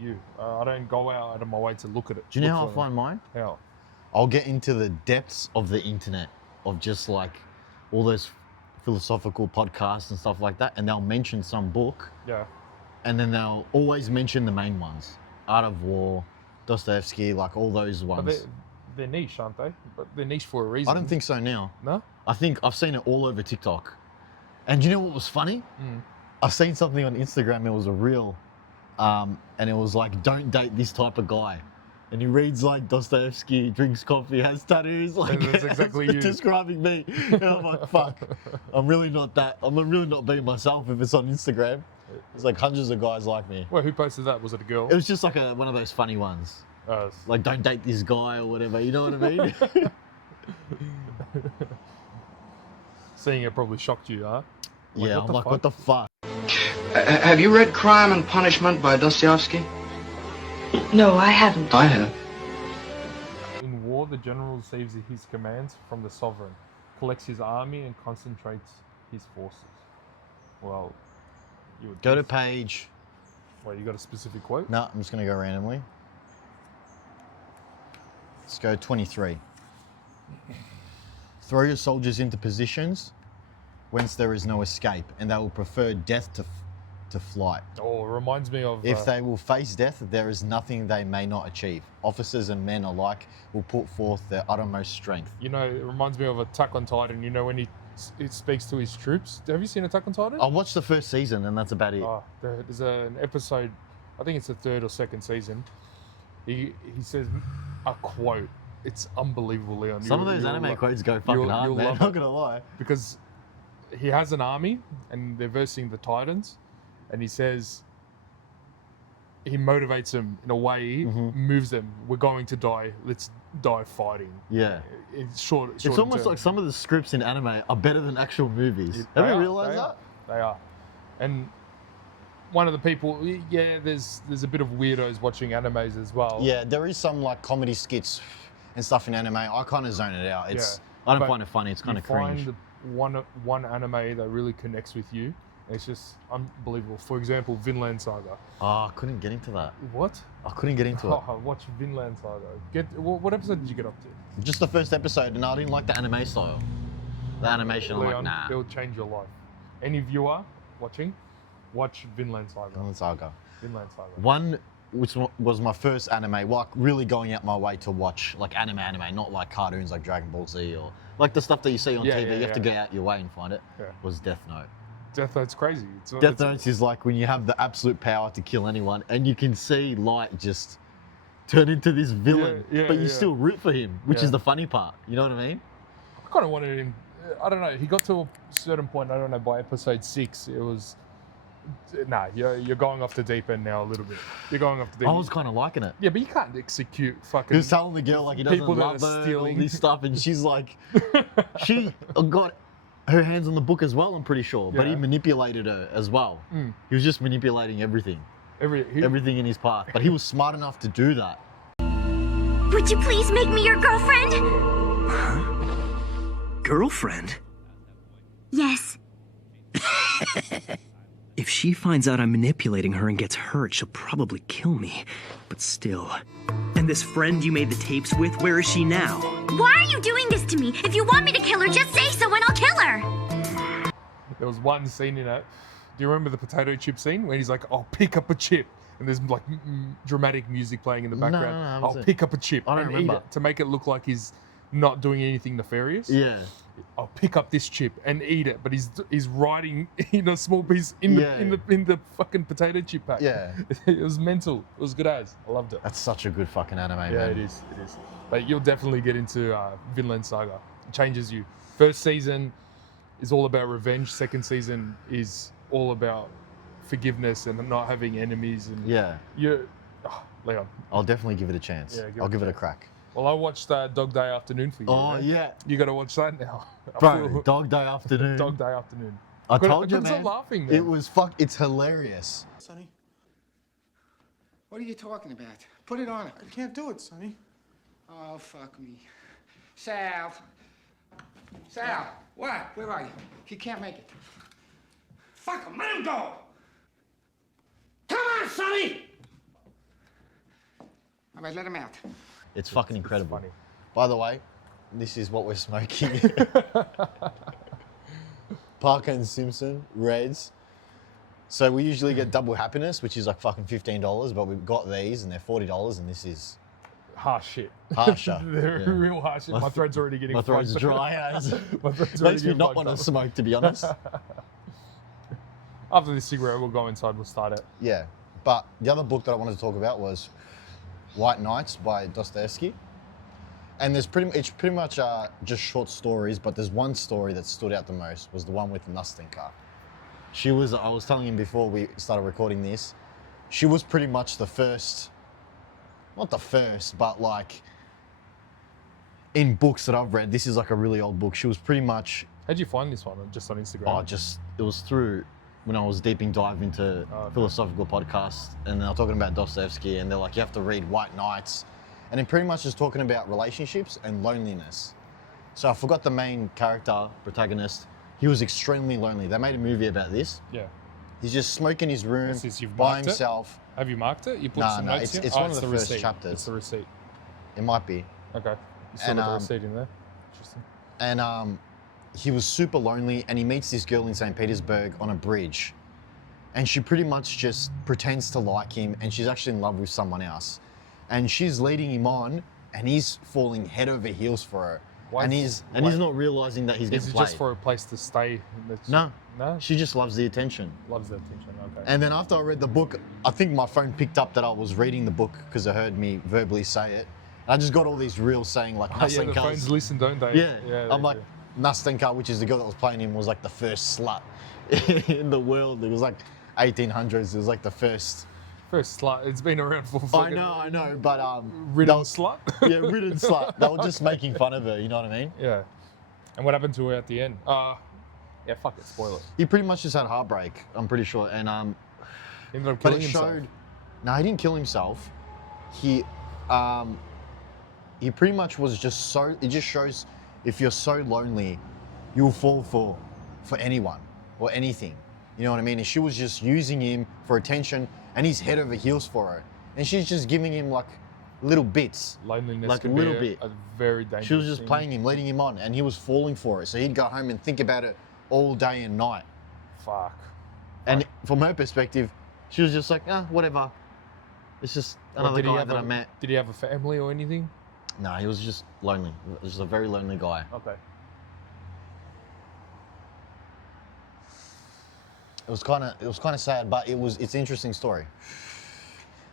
you. I don't go out of my way to look at it. Do you know how I find mine? How? I'll get into the depths of the internet, of just like all those philosophical podcasts and stuff like that, and they'll mention some book. Yeah. And then they'll always mention the main ones. Art of War, Dostoevsky, like all those ones. But they're niche, aren't they? But they're niche for a reason. I don't think so now. No? I think I've seen it all over TikTok. And do you know what was funny? I've seen something on Instagram, it was a reel, and it was like, don't date this type of guy. And he reads like Dostoevsky, drinks coffee, has tattoos, like that's exactly you. describing me. And I'm like, fuck, I'm really not being myself if it's on Instagram. There's like hundreds of guys like me. Well, who posted that? Was it a girl? It was just like one of those funny ones. Like, don't date this guy or whatever, you know what I mean? Seeing it probably shocked you, huh? Like, yeah, I'm like, what the fuck? Have you read Crime and Punishment by Dostoevsky? No, I haven't. I have. In war, the general receives his commands from the sovereign, collects his army, and concentrates his forces. Well, you would Go to page... Wait, you got a specific quote? No, I'm just going to go randomly. Let's go 23. Throw your soldiers into positions whence there is no escape, and they will prefer death to flight. Oh, it reminds me of... If they will face death, there is nothing they may not achieve. Officers and men alike will put forth their uttermost strength. You know, it reminds me of Attack on Titan. You know, when he speaks to his troops. Have you seen Attack on Titan? I watched the first season, and that's about it. Oh, there's an episode, I think it's the third or second season. He says a quote. It's unbelievable, Leon. Some of those anime quotes go fucking hard, man. I'm not going to lie. Because he has an army, and they're versing the Titans. And he says, he motivates them in a way, moves them. We're going to die. Let's die fighting. Yeah. It's short. It's almost like some of the scripts in anime are better than actual movies. Have you realized that? They are. And one of the people, yeah, there's a bit of weirdos watching animes as well. Yeah, there is some like comedy skits and stuff in anime. I kind of zone it out. I don't find it funny. It's kind of cringe. You find one anime that really connects with you. It's just unbelievable. For example, Vinland Saga. Oh, I couldn't get into that. What? I couldn't get into it. Watch Vinland Saga. What episode did you get up to? Just the first episode, and I didn't like the anime style. The animation, Leon, I'm like, nah. It'll change your life. Any viewer watching, watch Vinland Saga. Vinland Saga. Vinland Saga. One, which was my first anime, like really going out my way to watch like anime, not like cartoons like Dragon Ball Z or like the stuff that you see on TV. You have to go out your way and find it. Yeah. Was Death Note. Death Note's crazy. Death Note is like when you have the absolute power to kill anyone, and you can see Light just turn into this villain, but you still root for him, which is the funny part. You know what I mean? I kind of wanted him. I don't know. He got to a certain point. I don't know. By episode 6, it was. Nah, you're going off the deep end now a little bit. You're going off the deep end. I was kind of liking it. Yeah, but you can't execute fucking. He was telling the girl like he doesn't love her and all this stuff, and she's like, she got her hands on the book as well, I'm pretty sure, but he manipulated her as well. He was just manipulating everything. Everything in his path, but he was smart enough to do that. Would you please make me your girlfriend? Girlfriend? Yes. If she finds out I'm manipulating her and gets hurt, she'll probably kill me. But still. And this friend you made the tapes with, where is she now? Why are you doing this to me? If you want me to kill her, just say so and I'll kill her. There was one scene in it. Do you remember the potato chip scene where he's like, "I'll pick up a chip," and there's like dramatic music playing in the background. No, I'll pick up a chip I don't and remember. eat it to make it look like he's not doing anything nefarious. Yeah. I'll pick up this chip and eat it, but he's riding in a small piece in the fucking potato chip pack. Yeah. It was mental. It was good as. I loved it. That's such a good fucking anime, man. Yeah, it is. But you'll definitely get into Vinland Saga. It changes you. First season is all about revenge. Second season is all about forgiveness and not having enemies. And Leon. I'll definitely give it a chance. Yeah, I'll give it a crack. Well, I watched Dog Day Afternoon for you. Oh, yeah. You got to watch that now. Bro, Dog Day Afternoon. Dog Day Afternoon. I told you, man. Laughing, man. It was it's hilarious. Sonny, what are you talking about? Put it on. I can't do it, Sonny. Oh, fuck me. Sal. Sal, what? Where are you? He can't make it. Fuck him, let him go! Come on, Sonny! All right, let him out. It's fucking incredible. funny. By the way, this is what we're smoking. Parker and Simpson Reds. So we usually get double happiness, which is like fucking $15, but we've got these and they're $40, and this is Harsh shit. harsher. They're Yeah. real harsh shit. My throat's already getting My throat's fucked. dry as. My throat's already Makes me getting not fucked want to up. smoke, to be honest. After this cigarette, we'll go inside. We'll start it. Yeah, but the other book that I wanted to talk about was White Nights by Dostoevsky. And it's pretty much just short stories, but there's one story that stood out the most, was the one with Nastenka. I was telling him before we started recording this, she was pretty much the first, not the first, but like in books that I've read, this is like a really old book. She was pretty much, How'd you find this one? Just on Instagram? it was through when I was deep dive into philosophical podcasts, and they're talking about Dostoevsky, and they're like, you have to read White Nights, and it pretty much is talking about relationships and loneliness. So I forgot the main character, protagonist. He was extremely lonely. They made a movie about this. Yeah. He's just smoking his room Since you've by marked it? himself. Have you marked it? You put No, some no, notes in? it's one of it's the first receipt. chapters. It's the receipt. It might be. Okay. You still And, got the um, receipt in there? Interesting. And he was super lonely, and he meets this girl in St. Petersburg on a bridge. And she pretty much just pretends to like him, and she's actually in love with someone else. And she's leading him on, and he's falling head over heels for her. And he's not realizing that he's Is getting it played. just for a place to stay? No. No? She just loves the attention. Loves the attention, okay. And then after I read the book, I think my phone picked up that I was reading the book because it heard me verbally say it. And I just got all these reels saying like Oh, yeah, the Nastenka's- phones listen, don't they? Yeah, I'm like, Nastenka, which is the girl that was playing him, was like the first slut in the world. It was like 1800s. It was like the first. First slut. It's been around for fucking... I know, but Ridden they were- slut? Yeah, ridden slut. They were just making fun of her. You know what I mean? Yeah. And what happened to her at the end? Yeah, fuck it, spoil it. He pretty much just had heartbreak. I'm pretty sure, and He ended up but killing it himself. showed. No, he didn't kill himself. He pretty much was just so. It just shows if you're so lonely, you'll fall for anyone or anything. You know what I mean? And she was just using him for attention, and he's head over heels for her, and she's just giving him like little bits. Loneliness like can a little be bit. a very dangerous She was just thing. playing him, leading him on, and he was falling for it. So he'd go home and think about it all day and night. Fuck. And from her perspective, she was just like, whatever. It's just another guy that I met. Did he have a family or anything? No, he was just lonely. He was just a very lonely guy. Okay. It was kind of sad, but it's an interesting story.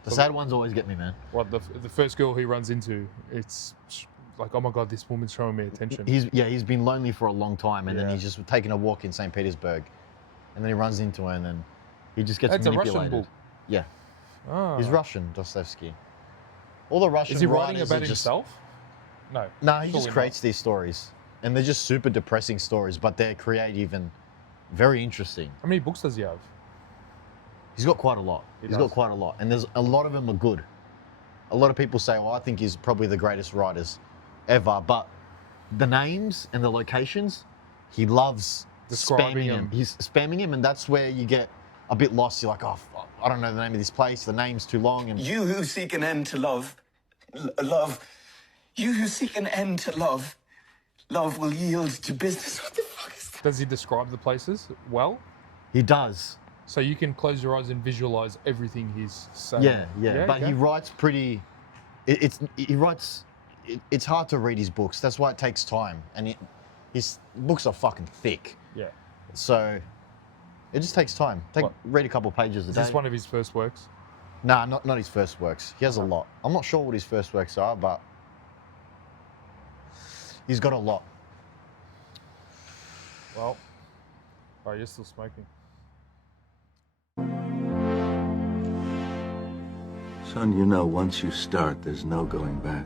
The sad ones always get me, man. What, the first girl he runs into, it's like, oh my God, this woman's showing me attention. He's been lonely for a long time, and then Yeah. he's just taking a walk in St. Petersburg, and then he runs into her, and then he just gets That's a manipulated. Russian book. Yeah, Ah. he's Russian, Dostoevsky. All the Russian Is he writing writers about are just, himself? No. No, he just surely creates these stories, and they're just super depressing stories, but they're creative and very interesting. How many books does he have? He's got quite a lot. He's got quite a lot, and there's a lot of them are good. A lot of people say, well, I think he's probably the greatest writers ever, but the names and the locations, he loves Describing spamming them. He's spamming him, and that's where you get a bit lost. You're like, oh, fuck, I don't know the name of this place. The name's too long. And You who seek an end to love, you who seek an end to love will yield to business. What the fuck is that? Does he describe the places well? he does. So you can close your eyes and visualize everything he's saying. Yeah. But okay. he writes pretty. It's hard to read his books. That's why it takes time, and his books are fucking thick. Yeah. So it just takes time. Read a couple pages a Is day. this one of his first works? Nah, not his first works. He has a lot. I'm not sure what his first works are, but he's got a lot. Well, oh, you're still smoking. Son, you know, once you start, there's no going back.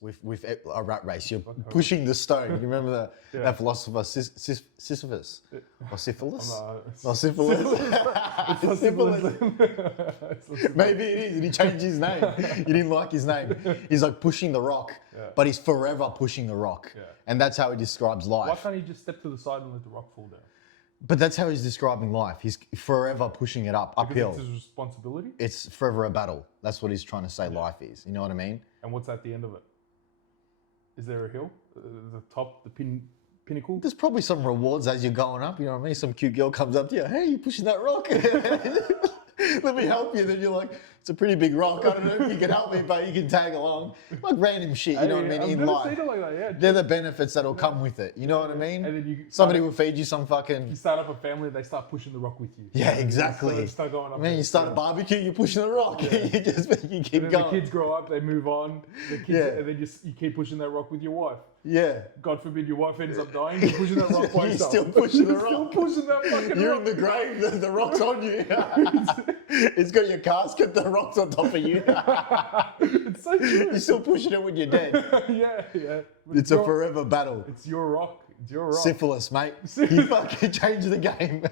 With a rat race, you're pushing the stone. You remember that philosopher Sisyphus? Or syphilis? Or syphilis? Maybe it is, and he changed his name. He didn't like his name. He's like pushing the rock, but he's forever pushing the rock. And that's how he describes life. Why can't he just step to the side and let the rock fall down? But that's how he's describing life. He's forever pushing it uphill. It's his responsibility. It's forever a battle. That's what he's trying to say life is. You know what I mean? And what's at the end of it? Is there a hill? The top, the pinnacle? There's probably some rewards as you're going up. You know what I mean? Some cute girl comes up to you. Hey, you're pushing that rock. Let me help you. Then you're like, it's a pretty big rock. I don't know if you can help me, but you can tag along. Like random shit, you know what I mean? In life. Like that, yeah. They're the benefits that'll come with it. You know what I mean? And then somebody will feed you some fucking... You start up a family, they start pushing the rock with you. Yeah, exactly. You start going up. Man, you start a barbecue, you're pushing the rock. Yeah. you keep going. The kids grow up, they move on. The kids, and then you keep pushing that rock with your wife. Yeah. God forbid your wife ends up dying, you're pushing that rock by yourself. You're still pushing the rock. Still pushing that fucking rock. You're in the grave, the rock's on you. It's got your casket, the rock's on top of you. It's so true. You're still pushing it when you're dead. yeah. It's a forever battle. It's your rock. It's your rock. Syphilis, mate. He fucking changed the game.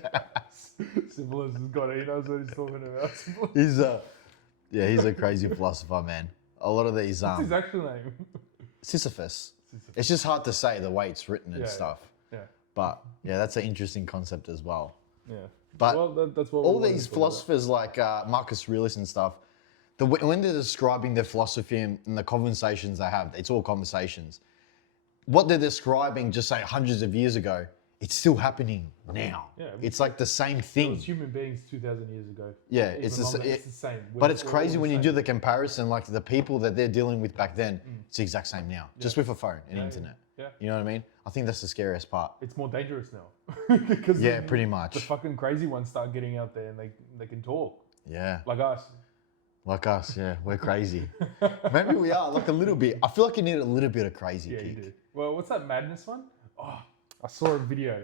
Syphilis has got it. He knows what he's talking about. He's a crazy philosopher, man. A lot of these... What's his actual name? Sisyphus. It's just hard to say the way it's written and stuff. Yeah. But yeah, that's an interesting concept as well. Yeah. But that's what all these philosophers like Marcus Aurelius and stuff, when they're describing their philosophy and the conversations they have, it's all conversations. What they're describing just say hundreds of years ago, it's still happening now. Yeah, it's like the same thing. It's human beings 2,000 years ago. Yeah, it's the same. But it's crazy when you do the comparison, like the people that they're dealing with back then, it's the exact same now, just with a phone and internet. Yeah. You know what I mean? I think that's the scariest part. It's more dangerous now. Yeah, pretty much. The fucking crazy ones start getting out there and they can talk. Yeah. Like us. Like us, yeah. We're crazy. Maybe we are, like a little bit. I feel like you need a little bit of crazy kick. You do. Well, what's that madness one? Oh, I saw a video.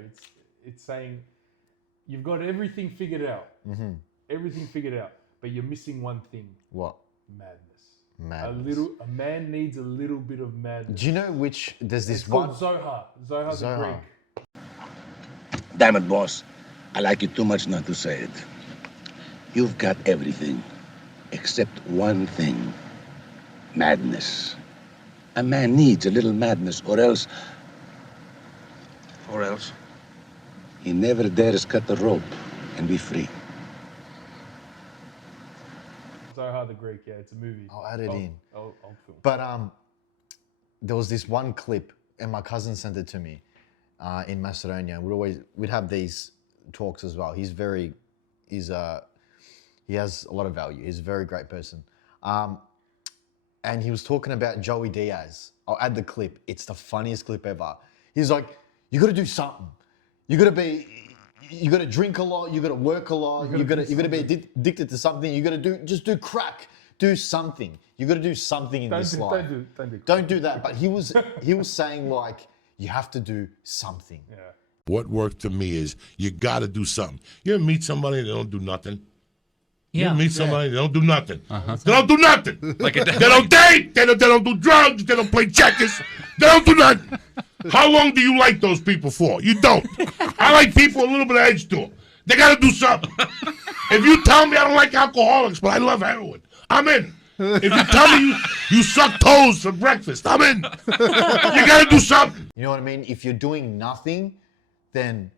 It's saying you've got everything figured out. Mm-hmm. Everything figured out. But you're missing one thing. What? Madness. Madness. A man needs a little bit of madness. Do you know which... There's this it's one... called Zohar. Zohar's a Greek. Damn it, boss. I like you too much not to say it. You've got everything. Except one thing. Madness. A man needs a little madness, or else... Or else? He never dares cut the rope and be free. Zohar the Greek, yeah, it's a movie. I'll add it in. I'll film. But there was this one clip, and my cousin sent it to me in Macedonia. We'd have these talks as well. He has a lot of value. He's a very great person. And he was talking about Joey Diaz. I'll add the clip. It's the funniest clip ever. He's like, you got to do something. You got to drink a lot. You got to work a lot. You got to be addicted to something. You got to do crack. Do something. You got to do something in this life. Don't do that. But he was saying like, you have to do something. Yeah. What worked to me is you got to do something. You ever meet somebody that don't do nothing? Yeah. You meet somebody that don't do nothing. They don't do nothing. They don't date. They don't do drugs. They don't play checkers. They don't do nothing. How long do you like those people for? You don't. I like people with a little bit of edge to them. They got to do something. If you tell me I don't like alcoholics, but I love heroin, I'm in. If you tell me you suck toes for breakfast, I'm in. You got to do something. You know what I mean? If you're doing nothing, then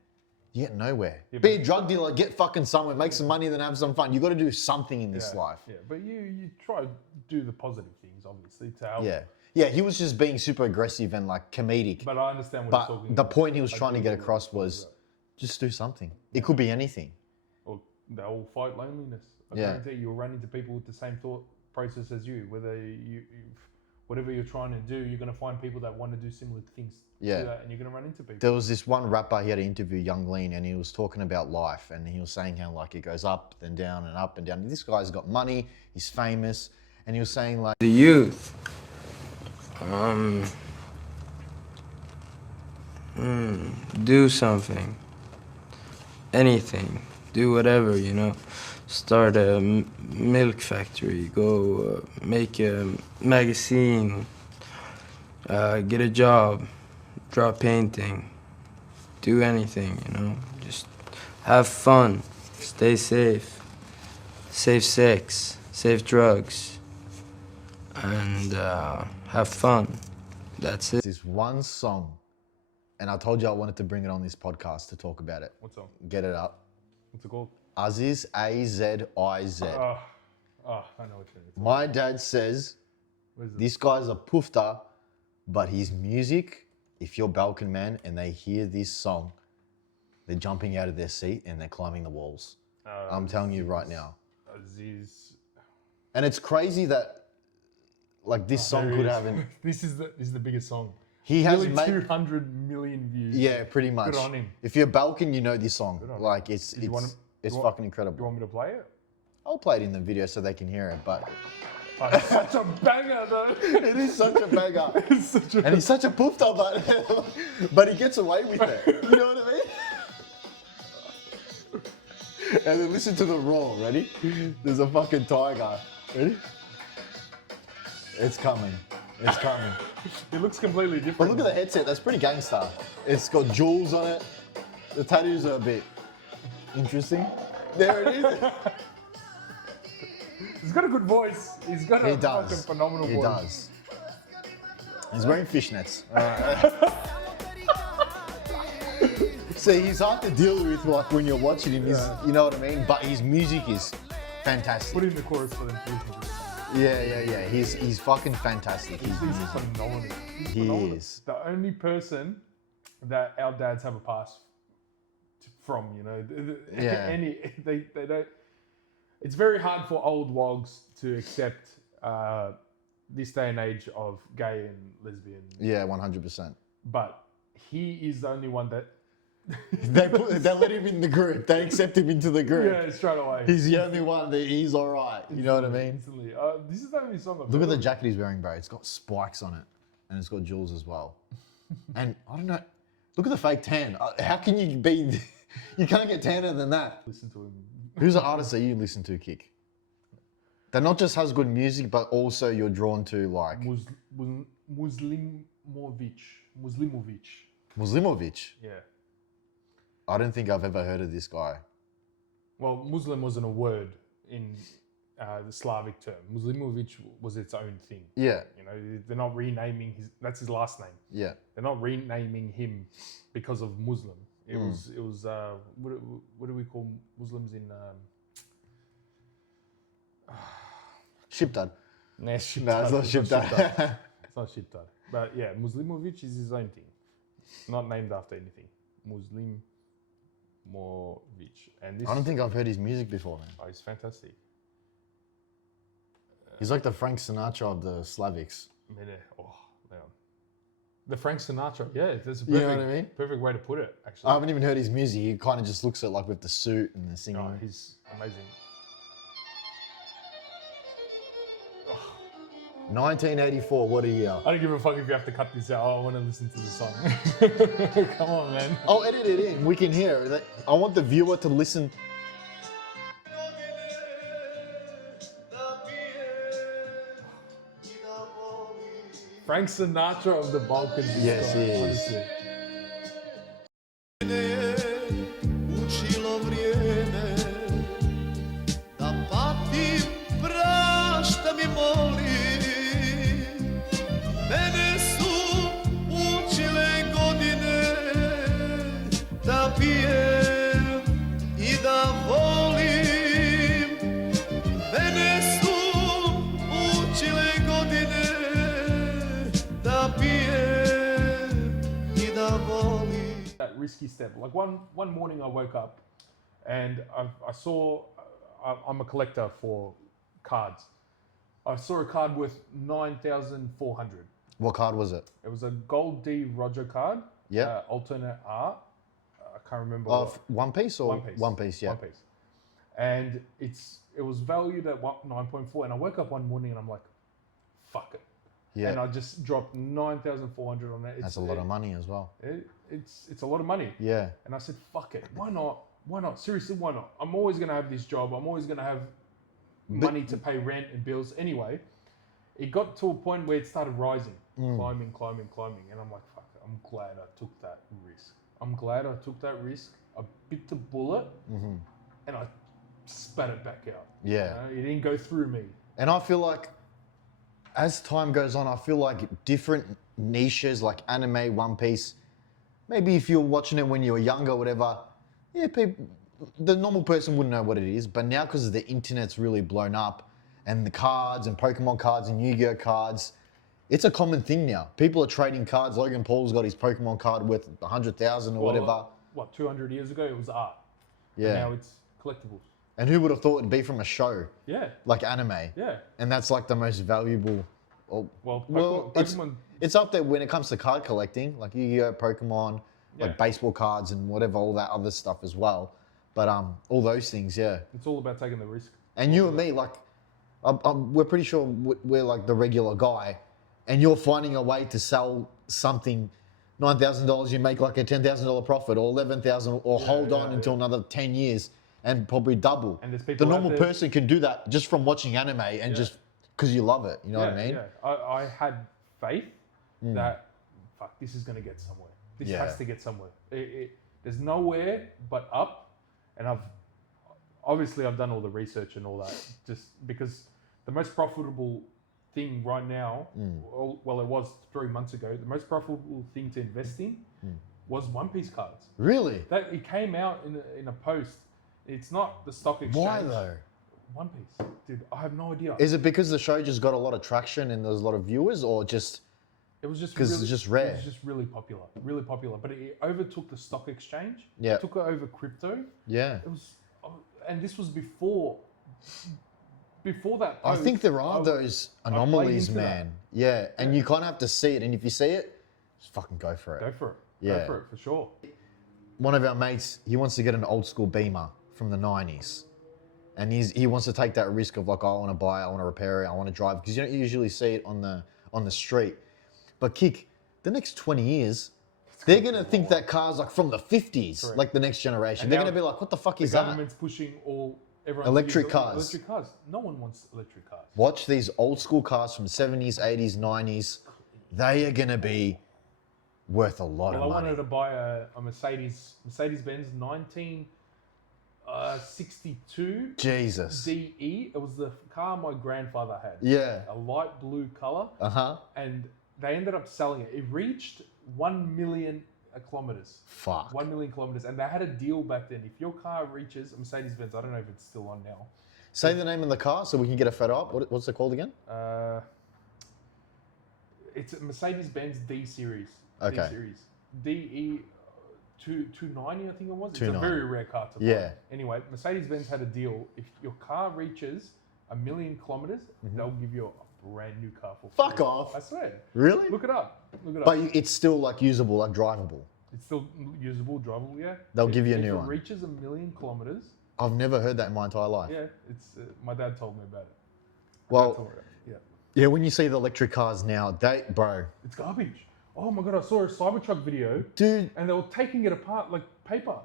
you get nowhere. Be a drug dealer, get fucking somewhere, make some money, then have some fun. You got to do something in this life. Yeah, but you try to do the positive things, obviously, to help. Yeah, he was just being super aggressive and like comedic. But I understand what he's talking about. But the point he was trying to get across was just do something. It could be anything. Or they'll fight loneliness. I guarantee you'll run into people with the same thought process as you. Whatever you're trying to do, you're going to find people that want to do similar things to that, and you're going to run into people. There was this one rapper, he had to interview Young Lean, and he was talking about life, and he was saying how like it goes up, then down, and up and down. And this guy's got money, he's famous, and he was saying like... The youth. Do something. Anything. Do whatever, you know. Start a milk factory, go make a magazine, get a job, draw painting, do anything, you know. Just have fun, stay safe, save sex, save drugs, and have fun. That's it. This one song and I told you I wanted to bring it on this podcast to talk about it. What song? Get it up. What's it called? Aziz, A-Z-I-Z. I know what it is. My dad says this guy's a poofter, but his music, if you're Balkan man and they hear this song, they're jumping out of their seat and they're climbing the walls. I'm telling you right now. Aziz. And it's crazy that like this song could have an... This is the biggest song. He has made made 200 million views. Yeah, pretty much. Good on him. If you're Balkan, you know this song. Like it's fucking fucking incredible. You want me to play it? I'll play it in the video so they can hear it, but it's such a banger though. It is such a banger. And he's such a poofter, but he gets away with it. You know what I mean? And then listen to the roar, ready? There's a fucking tiger. Ready? It's coming. It's coming. It looks completely different. But look at the headset, that's pretty gangster. It's got jewels on it. The tattoos are a bit interesting. There it is. He's got a good voice. He's got a fucking phenomenal voice. He does. He's wearing fishnets. See, he's hard to deal with like when you're watching him. You know what I mean? But his music is fantastic. Put in the chorus for them. Yeah. He's fucking fantastic. He's phenomenal. He is. The only person that our dads have a pass from, you know. Yeah. They don't. It's very hard for old wogs to accept this day and age of gay and lesbian. Yeah, 100%. But he is the only one that they let him in the group. They accept him into the group. Yeah, straight away. He's the only one that he's all right. You know what I mean? Instantly. This is the only song I've Look at the jacket he's wearing, bro. It's got spikes on it, and it's got jewels as well. And I don't know. Look at the fake tan. How can you be? You can't get tanner than that. Listen to him. Who's the artist that you listen to, Kick? That not just has good music, but also you're drawn to like Muslimovic. Yeah. I don't think I've ever heard of this guy. Well, Muslim wasn't a word in the Slavic term. Muslimovic was its own thing. Yeah. You know, they're not renaming that's his last name. Yeah. They're not renaming him because of Muslim. It was what do we call Muslims in Shibtad. Nah, Shibtad. No, it's not Shibtad. It's not Shibtad. But yeah, Muslimovic is his own thing. Not named after anything. Muslimovic. And this, I don't think I've heard his music before, man. Oh, he's fantastic. He's like the Frank Sinatra of the Slavics. The Frank Sinatra, yeah, that's a perfect, you know what I mean? Perfect way to put it, actually. I haven't even heard his music. He kind of just looks at like with the suit and the singing. Oh, he's amazing. 1984, what a year. I don't give a fuck if you have to cut this out. I want to listen to the song. Come on, man. I'll edit it in. We can hear it. I want the viewer to listen. Frank Sinatra of the Balkans. Yes, he is. Honestly. Risky step. Like one morning I woke up and I saw, I'm a collector for cards. I saw a card worth 9,400. What card was it? It was a Gol D Roger card. Yeah. Alternate art. I can't remember. One Piece or? One Piece, yeah. One Piece. And it was valued at 9.4 and I woke up one morning and I'm like, fuck it. Yeah. And I just dropped 9,400 on it. That's a lot of money as well. It's a lot of money. Yeah. And I said, fuck it. Why not? Why not? Seriously, why not? I'm always going to have this job. I'm always going to have money to pay rent and bills anyway. It got to a point where it started rising, climbing. And I'm like, fuck it. I'm glad I took that risk. I'm glad I took that risk. I bit the bullet and I spat it back out. Yeah. You know, it didn't go through me. And I feel like as time goes on, I feel like different niches like anime, One Piece, maybe if you're watching it when you were younger or whatever, yeah, the normal person wouldn't know what it is. But now because the internet's really blown up and the cards and Pokemon cards and Yu-Gi-Oh cards, it's a common thing now. People are trading cards. Logan Paul's got his Pokemon card worth 100,000 or whatever. What, 200 years ago it was art. Yeah. And now it's collectibles. And who would have thought it'd be from a show? Yeah. Like anime. Yeah. And that's like the most valuable. Pokemon. It's up there when it comes to card collecting, like Yu-Gi-Oh, Pokemon, like baseball cards and whatever, all that other stuff as well. But all those things, yeah. It's all about taking the risk. And you and me, like, we're pretty sure we're like the regular guy, and you're finding a way to sell something, $9,000, you make like a $10,000 profit, or $11,000, or hold on until another 10 years and probably double. And there's people the normal out there, person can do that just from watching anime and just because you love it. You know what I mean? Yeah. I had faith that, fuck, this is going to get somewhere. This has to get somewhere. There's nowhere but up. And I've done all the research and all that, just because the most profitable thing right now, well, it was 3 months ago, the most profitable thing to invest in was One Piece cards. Really? That it came out in a post. It's not the stock exchange. Why though? One Piece, dude. I have no idea. Is it because the show just got a lot of traction and there's a lot of viewers, or just? It was just because really, it's just rare. It was just really popular. But it overtook the stock exchange. Yeah. It took it over crypto. Yeah. It was, and this was before that. I think there are those anomalies, man. Yeah, and you kind of have to see it, and if you see it, just fucking go for it. Go for it. Yeah. Go for it, for sure. One of our mates, he wants to get an old school Beamer from the 90s. And he wants to take that risk of like, I want to buy it, I want to repair it, I want to drive, because you don't usually see it on the street. But Kick, the next 20 years, they're going to think that car's like from the 50s, Correct. like the next generation. And they're now going to be like, what the fuck is the that? government's pushing everyone Electric to use cars. Electric cars. No one wants electric cars. Watch these old school cars from 70s, 80s, 90s. They are going to be worth a lot of money. I wanted to buy a Mercedes-Benz 1962 Jesus. DE. It was the car my grandfather had. Yeah. A light blue color. Uh-huh. And they ended up selling it. It reached 1 million kilometers. Fuck. 1 million kilometers. And they had a deal back then. If your car reaches a Mercedes-Benz, I don't know if it's still on now. Say the name of the car so we can get a photo up. What's it called again? It's a Mercedes-Benz D series. Okay. D series. DE 290, I think it was. It's a 290. very rare car to find. Yeah. Anyway, Mercedes-Benz had a deal. If your car reaches 1 million kilometers, they'll give you a brand new car for free. Fuck off. I swear. Really? Look it up. But it's still like usable, like drivable. It's still usable, drivable, yeah. They'll give you a new If one. it reaches 1 million kilometers. I've never heard that in my entire life. Yeah, it's my dad told me about it. Well, yeah, when you see the electric cars now, bro. It's garbage. Oh my God, I saw a Cybertruck video. Dude. And they were taking it apart like paper.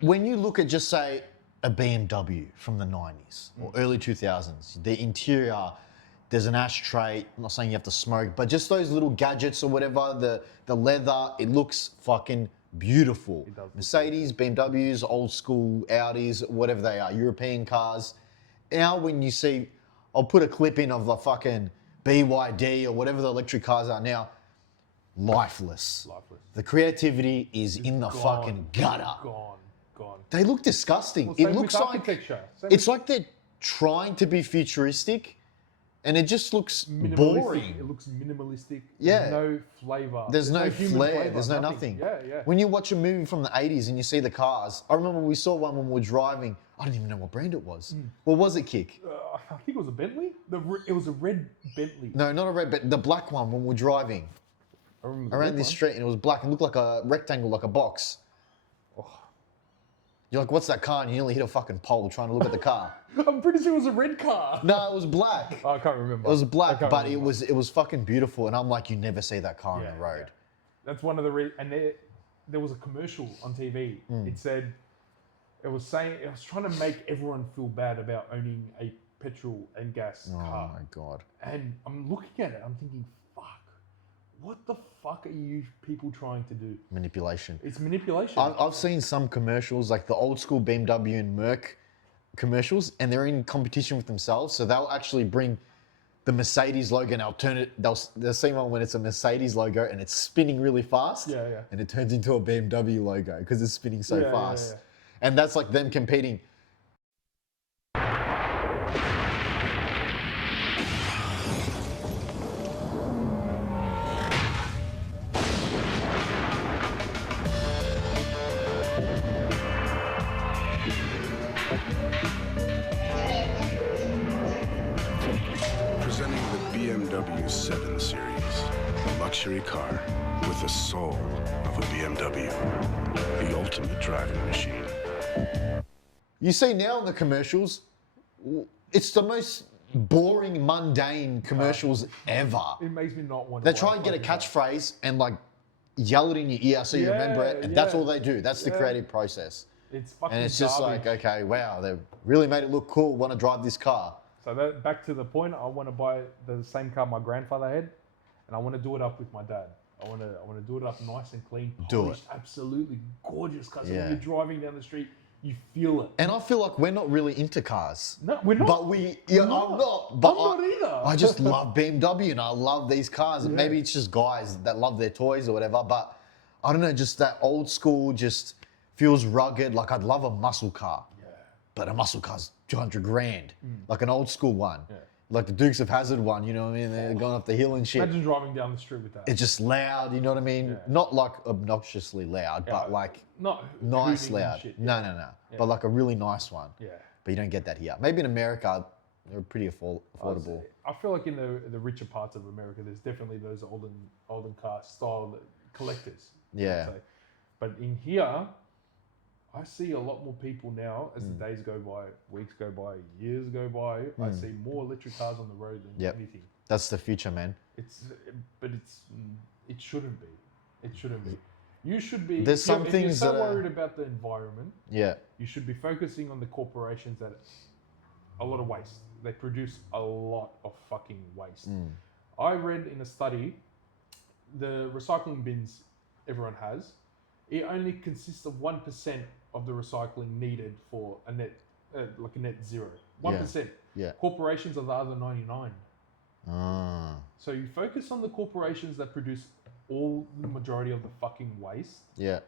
When you look at just say a BMW from the 90s or early 2000s, the interior, there's an ashtray. I'm not saying you have to smoke, but just those little gadgets or whatever, the leather, it looks fucking beautiful. It does. Mercedes, BMWs, old school Audis, whatever they are, European cars. Now when you see, I'll put a clip in of the fucking BYD or whatever the electric cars are now, lifeless. The creativity is in the fucking gutter. Gone. They look disgusting. Well, It same looks with like architecture. it's like they're trying to be futuristic, and it just looks boring. It looks minimalistic. Yeah. There's no flavor. There's no human flair. flavor, There's no nothing. Yeah. When you watch a movie from the 80s and you see the cars, I remember we saw one when we were driving. I don't even know what brand it was. What was it, Kick? I think it was a Bentley. It was a red Bentley. No, not a red, but the black one when we were driving I remember the around red this one. street, and it was black and looked like a rectangle, like a box. You're like, what's that car? And you nearly hit a fucking pole trying to look at the car. I'm pretty sure it was a red car. No, it was black. I can't remember. It was black, I can't but remember. it was fucking beautiful. And I'm like, you never see that car on the road. That's one of the and there was a commercial on TV. It said it was trying to make everyone feel bad about owning a petrol and gas car. Oh my God. And I'm looking at it, I'm thinking, fuck, what the fuck are you people trying to do? Manipulation. It's manipulation. I've seen some commercials, like the old school BMW and Merc commercials, and they're in competition with themselves. So they'll actually bring the Mercedes logo, and they'll see one when it's a Mercedes logo and it's spinning really fast. Yeah. And it turns into a BMW logo because it's spinning so fast. And that's like them competing. Presenting the BMW 7 Series, a luxury car with the soul of a BMW, the ultimate driving machine. You see now in the commercials, it's the most boring, mundane commercials ever. It makes me not want to. They try and get a catchphrase and like yell it in your ear so you remember it, and that's all they do. That's the creative process. It's fucking And it's just garbage. like, okay, wow, they really made it look cool. Want to drive this car? So back to the point, I want to buy the same car my grandfather had, and I want to do it up with my dad. I want to do it up nice and clean, polished, absolutely gorgeous car. So when you're driving down the street, you feel it. And I feel like we're not really into cars. No, we're not. But I'm not. But I'm not either. I just love BMW and I love these cars. And maybe it's just guys that love their toys or whatever. But I don't know, just that old school just feels rugged. Like I'd love a muscle car. Yeah. But a muscle car's 200 grand. Like an old school one. Yeah. Like the Dukes of Hazzard one, you know what I mean? They're going up the hill and shit. Imagine driving down the street with that. It's just loud, you know what I mean? Yeah. Not like obnoxiously loud, but like not nice hooting and loud. shit, No. Yeah. But like a really nice one. Yeah. But you don't get that here. Maybe in America, they're pretty affordable. I feel like in the richer parts of America, there's definitely those olden car style collectors. Yeah. But in here, I see a lot more people now as the days go by, weeks go by, years go by. I see more electric cars on the road than anything. That's the future, man. It shouldn't be. It shouldn't be. You should be. There's some things if you're that so are... worried about the environment. Yeah. You should be focusing on the corporations that a lot of waste. They produce a lot of fucking waste. I read in a study, the recycling bins everyone has, it only consists of 1% of the recycling needed for a net, like a net zero. 1%. Yeah. Corporations are the other 99. Ah. So you focus on the corporations that produce the majority of the fucking waste. Yeah.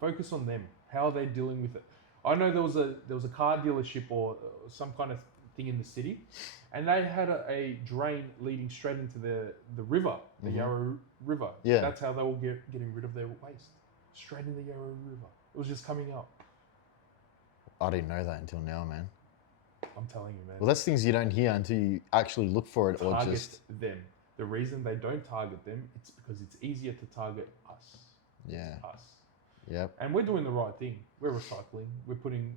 Focus on them. How are they dealing with it? I know there was a car dealership or some kind of thing in the city, and they had a drain leading straight into the river, the Yarra River. Yeah. That's how they were getting rid of their waste. Straight in the Yarra River. It was just coming up. I didn't know that until now, man. I'm telling you, man. Well, that's things you don't hear until you actually look for it Target or just... them. The reason they don't target them, it's because it's easier to target us. Yeah. It's us. Yep. And we're doing the right thing. We're recycling. We're putting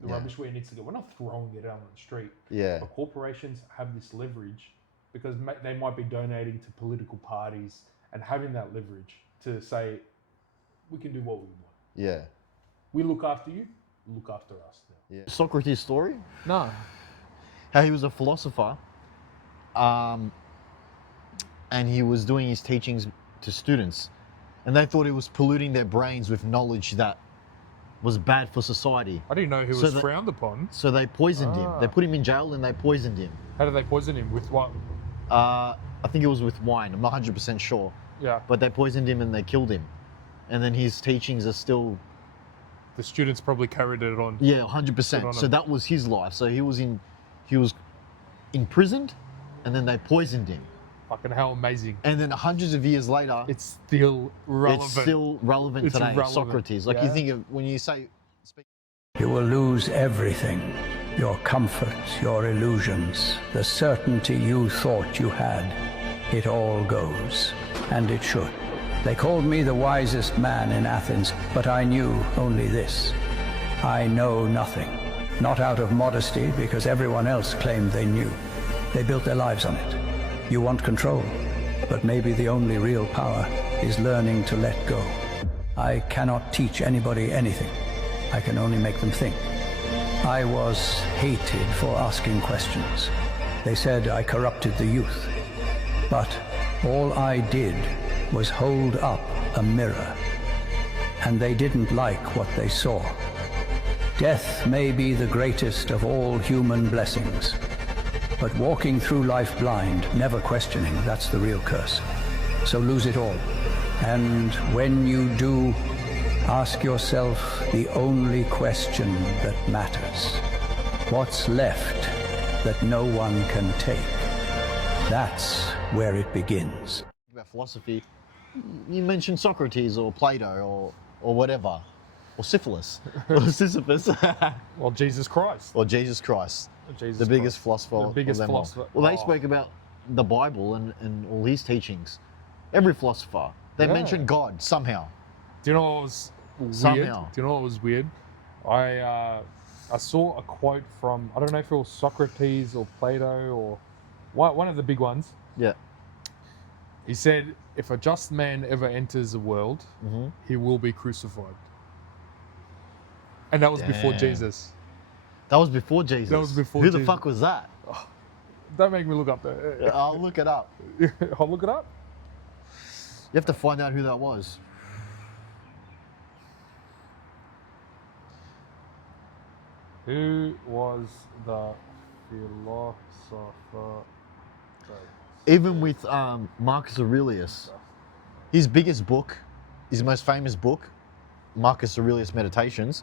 the rubbish where it needs to go. We're not throwing it out on the street. Yeah. But corporations have this leverage because they might be donating to political parties and having that leverage to say, we can do what we want. Yeah. We look after you, look after us now. Yeah. Socrates' story? No. How he was a philosopher, and he was doing his teachings to students, and they thought he was polluting their brains with knowledge that was bad for society. I didn't know he was frowned upon. So they poisoned him. They put him in jail and they poisoned him. How did they poison him? With what? I think it was with wine. I'm not 100% sure. Yeah. But they poisoned him and they killed him. And then his teachings are still... The students probably carried it on. Yeah, 100%. So that was his life. So he was imprisoned, and then they poisoned him. Fucking how amazing. And then hundreds of years later... It's still relevant. It's still relevant today, relevant. Socrates. Like you think of, when you say... You will lose everything. Your comforts, your illusions, the certainty you thought you had. It all goes. And it should. They called me the wisest man in Athens, but I knew only this. I know nothing. Not out of modesty, because everyone else claimed they knew. They built their lives on it. You want control, but maybe the only real power is learning to let go. I cannot teach anybody anything. I can only make them think. I was hated for asking questions. They said I corrupted the youth. But all I did was hold up a mirror, and they didn't like what they saw. Death may be the greatest of all human blessings, But walking through life blind, never questioning, that's the real curse. So lose it all. And when you do, ask yourself the only question that matters. What's left that no one can take? That's where it begins. About philosophy, you mentioned Socrates or Plato or whatever, or syphilis, or Sisyphus. Or Jesus Christ. Or Jesus Christ. Jesus the biggest Christ. philosopher. The biggest of them all. philosopher. Well, they spoke about the Bible and all his teachings. Every philosopher. They mentioned God somehow. Do you know what was weird? Somehow. Do you know what was weird? I saw a quote from, I don't know if it was Socrates or Plato or one of the big ones. Yeah. He said, if a just man ever enters the world, he will be crucified. And that was before Jesus. That was before Jesus? That was before Who Jesus. the fuck was that? Oh, don't make me look up there. I'll look it up. I'll look it up. You have to find out who that was. Who was the philosopher? Even with Marcus Aurelius, his biggest book, his most famous book, Marcus Aurelius Meditations,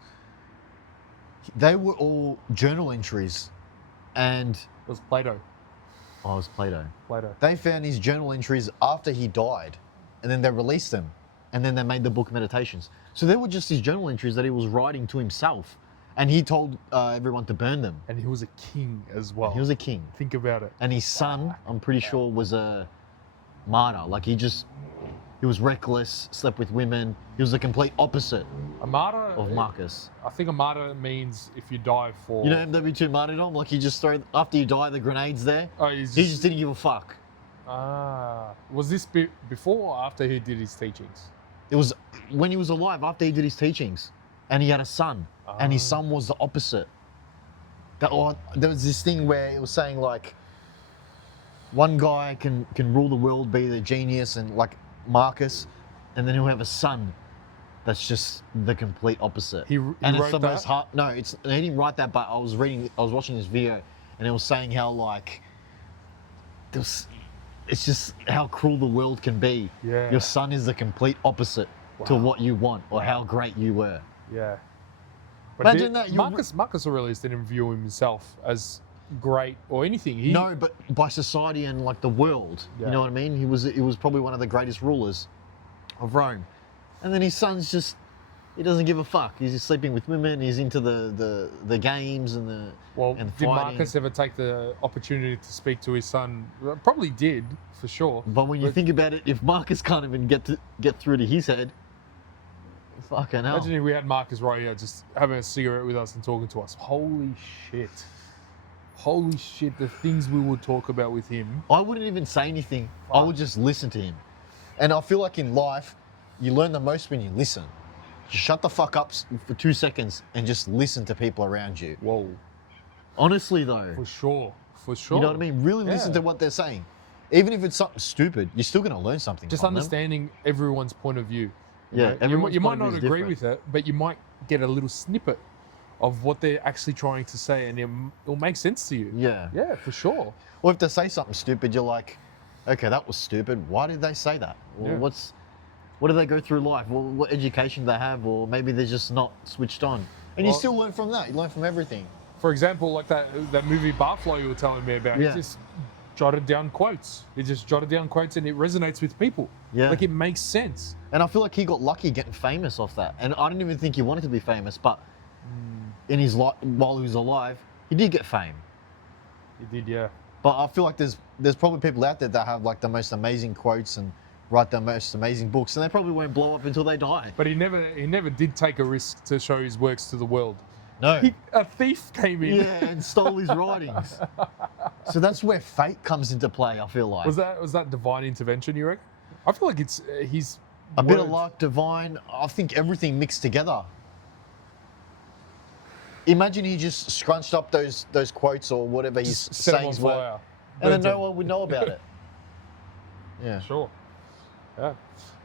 they were all journal entries. And it was Plato. Oh, it was Plato. Plato. They found his journal entries after he died, and then they released them, and then they made the book Meditations. So they were just his journal entries that he was writing to himself, and he told everyone to burn them. And he was a king as well. He was a king. Think about it. And his son, I'm pretty sure, was a martyr. Like he was reckless, slept with women. He was the complete opposite a martyr of Marcus. I think a martyr means if you die for... You know MW2 martyrdom? Like you just throw, after you die, the grenades there. Oh, he just didn't give a fuck. Was this before or after he did his teachings? It was when he was alive, after he did his teachings. And he had a son. And his son was the opposite. There was this thing where it was saying like, one guy can rule the world, be the genius, and like Marcus, and then he'll have a son that's just the complete opposite. He it's wrote the that? most hard. No, he didn't write that, but I was watching this video, and it was saying how like, it's just how cruel the world can be. Yeah. Your son is the complete opposite to what you want or how great you were. Yeah. But Imagine that. Marcus Aurelius didn't view himself as great or anything. No, but by society and like the world, you know what I mean? He was probably one of the greatest rulers of Rome. And then his son's just, he doesn't give a fuck. He's just sleeping with women, he's into the games and the and did fighting. Marcus ever take the opportunity to speak to his son? Probably did, for sure. But when you think about it, if Marcus can't even get through to his head, fucking hell. Imagine if we had Marcus right here just having a cigarette with us and talking to us. Holy shit. Holy shit, the things we would talk about with him. I wouldn't even say anything. I would just listen to him. And I feel like in life, you learn the most when you listen. Just shut the fuck up for 2 seconds and just listen to people around you. Whoa. Honestly though. For sure. For sure. You know what I mean? Really listen to what they're saying. Even if it's something stupid, you're still going to learn something Just from understanding everyone's point of view. Yeah, you might not agree with it, but you might get a little snippet of what they're actually trying to say, and it'll make sense to you. Yeah. Yeah, for sure. Or if they say something stupid, you're like, okay, that was stupid. Why did they say that? Or what do they go through life? What education do they have? Or maybe they're just not switched on. And you still learn from that. You learn from everything. For example, like that movie Barfly you were telling me about. Yeah. He just jotted down quotes. He just jotted down quotes and it resonates with people. Yeah. Like it makes sense. And I feel like he got lucky getting famous off that. And I didn't even think he wanted to be famous, but in his life, while he was alive, he did get fame. He did, yeah. But I feel like there's probably people out there that have like the most amazing quotes and write the most amazing books, and they probably won't blow up until they die. But he never did take a risk to show his works to the world. No. A thief came in. Yeah, and stole his writings. So that's where fate comes into play, I feel like. Was that divine intervention, you reckon? I feel like it's he's a bit of luck, divine. I think everything mixed together. Imagine he just scrunched up those quotes or whatever his sayings were, and then no one would know about it. Yeah. Sure. Yeah.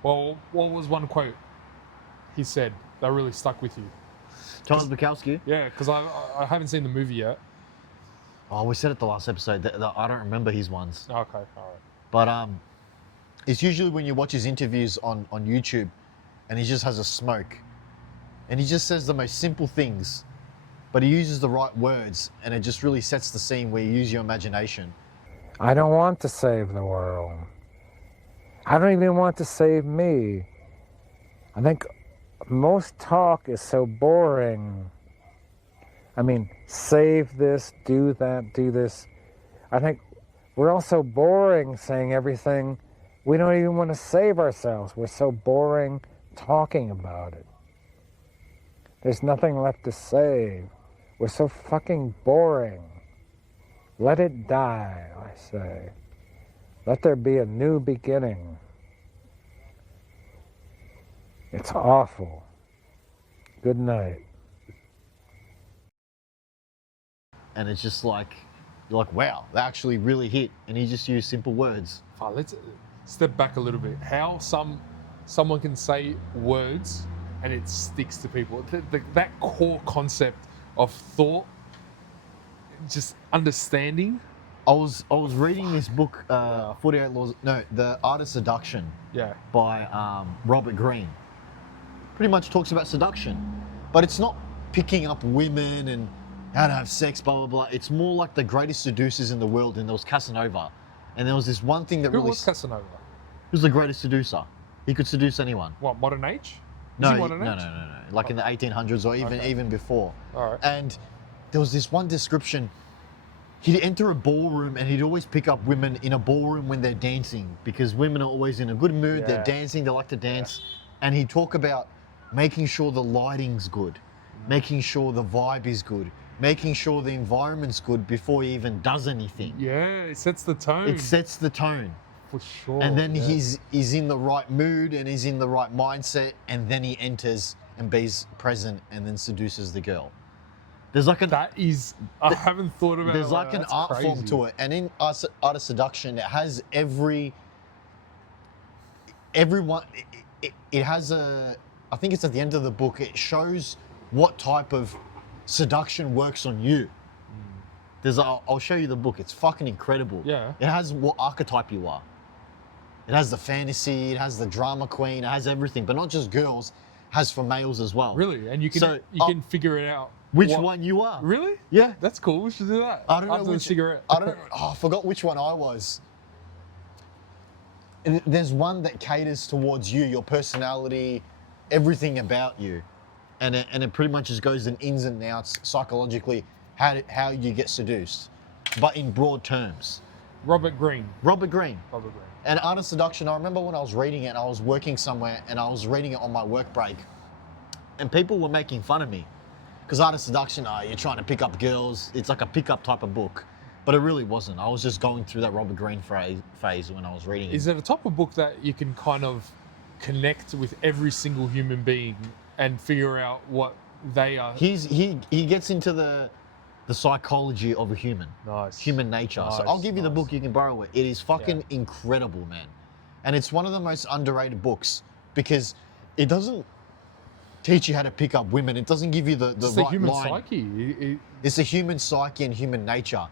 Well, what was one quote he said that really stuck with you? Charles Bukowski? Yeah, because I haven't seen the movie yet. Oh, we said it the last episode. I don't remember his ones. Okay, all right. But it's usually when you watch his interviews on YouTube, and he just has a smoke, and he just says the most simple things, but he uses the right words, and it just really sets the scene where you use your imagination. I don't want to save the world. I don't even want to save me. I think most talk is so boring. I mean, save this, do that, do this. I think we're all so boring saying everything. We don't even want to save ourselves. We're so boring talking about it. There's nothing left to save. We're so fucking boring. Let it die, I say. Let there be a new beginning. It's awful. Good night. And it's just like, you're like, wow, that actually really hit. And he just used simple words. Let's step back a little bit. How someone can say words and it sticks to people. That core concept of thought, just understanding. I was reading this book, 48 Laws, no, The Art of Seduction. Yeah. By Robert Greene. Pretty much talks about seduction, but it's not picking up women and how to have sex, blah, blah, blah. It's more like the greatest seducers in the world, and there was Casanova. And there was this one thing that Who really... was Casanova? He was the greatest seducer. He could seduce anyone. What, modern age? No, modern age? No. Like in the 1800s or even before. All right. And there was this one description. He'd enter a ballroom and he'd always pick up women in a ballroom when they're dancing, because women are always in a good mood, Yeah. they're dancing, they like to dance. Yeah. And he'd talk about making sure the lighting's good, making sure the vibe is good, making sure the environment's good before he even does anything. Yeah, it sets the tone. It sets the tone. For sure. And then yeah. he's in the right mood and he's in the right mindset, and then he enters and be's present and then seduces the girl. There's like I haven't thought about it. There's like an art form to it. And in Art of Seduction, it has everyone, it has I think it's at the end of the book, it shows what type of seduction works on you. I'll show you the book. It's fucking incredible. Yeah. It has what archetype you are. It has the fantasy, it has the drama queen, it has everything, but not just girls, it has for males as well. Really? And you can figure it out. Which one you are. Really? Yeah. That's cool. We should do that. I don't know After which the cigarette. I don't know. Oh, I forgot which one I was. And there's one that caters towards you, your personality, everything about you. And it pretty much just goes in ins and outs psychologically how you get seduced, but in broad terms. Robert Greene. And Art of Seduction, I remember when I was reading it, and I was working somewhere, and I was reading it on my work break, and people were making fun of me. Because Art of Seduction, you're trying to pick up girls, it's like a pickup type of book. But it really wasn't. I was just going through that Robert Greene phase when I was reading it. Is it a type of book that you can kind of connect with every single human being and figure out what they are? He gets into the psychology of a human. Nice. Human nature. Nice, so I'll give you the book, you can borrow it. It is fucking incredible, man. And it's one of the most underrated books because it doesn't teach you how to pick up women. It doesn't give you the it's right the human line. psyche. It's the human psyche and human nature.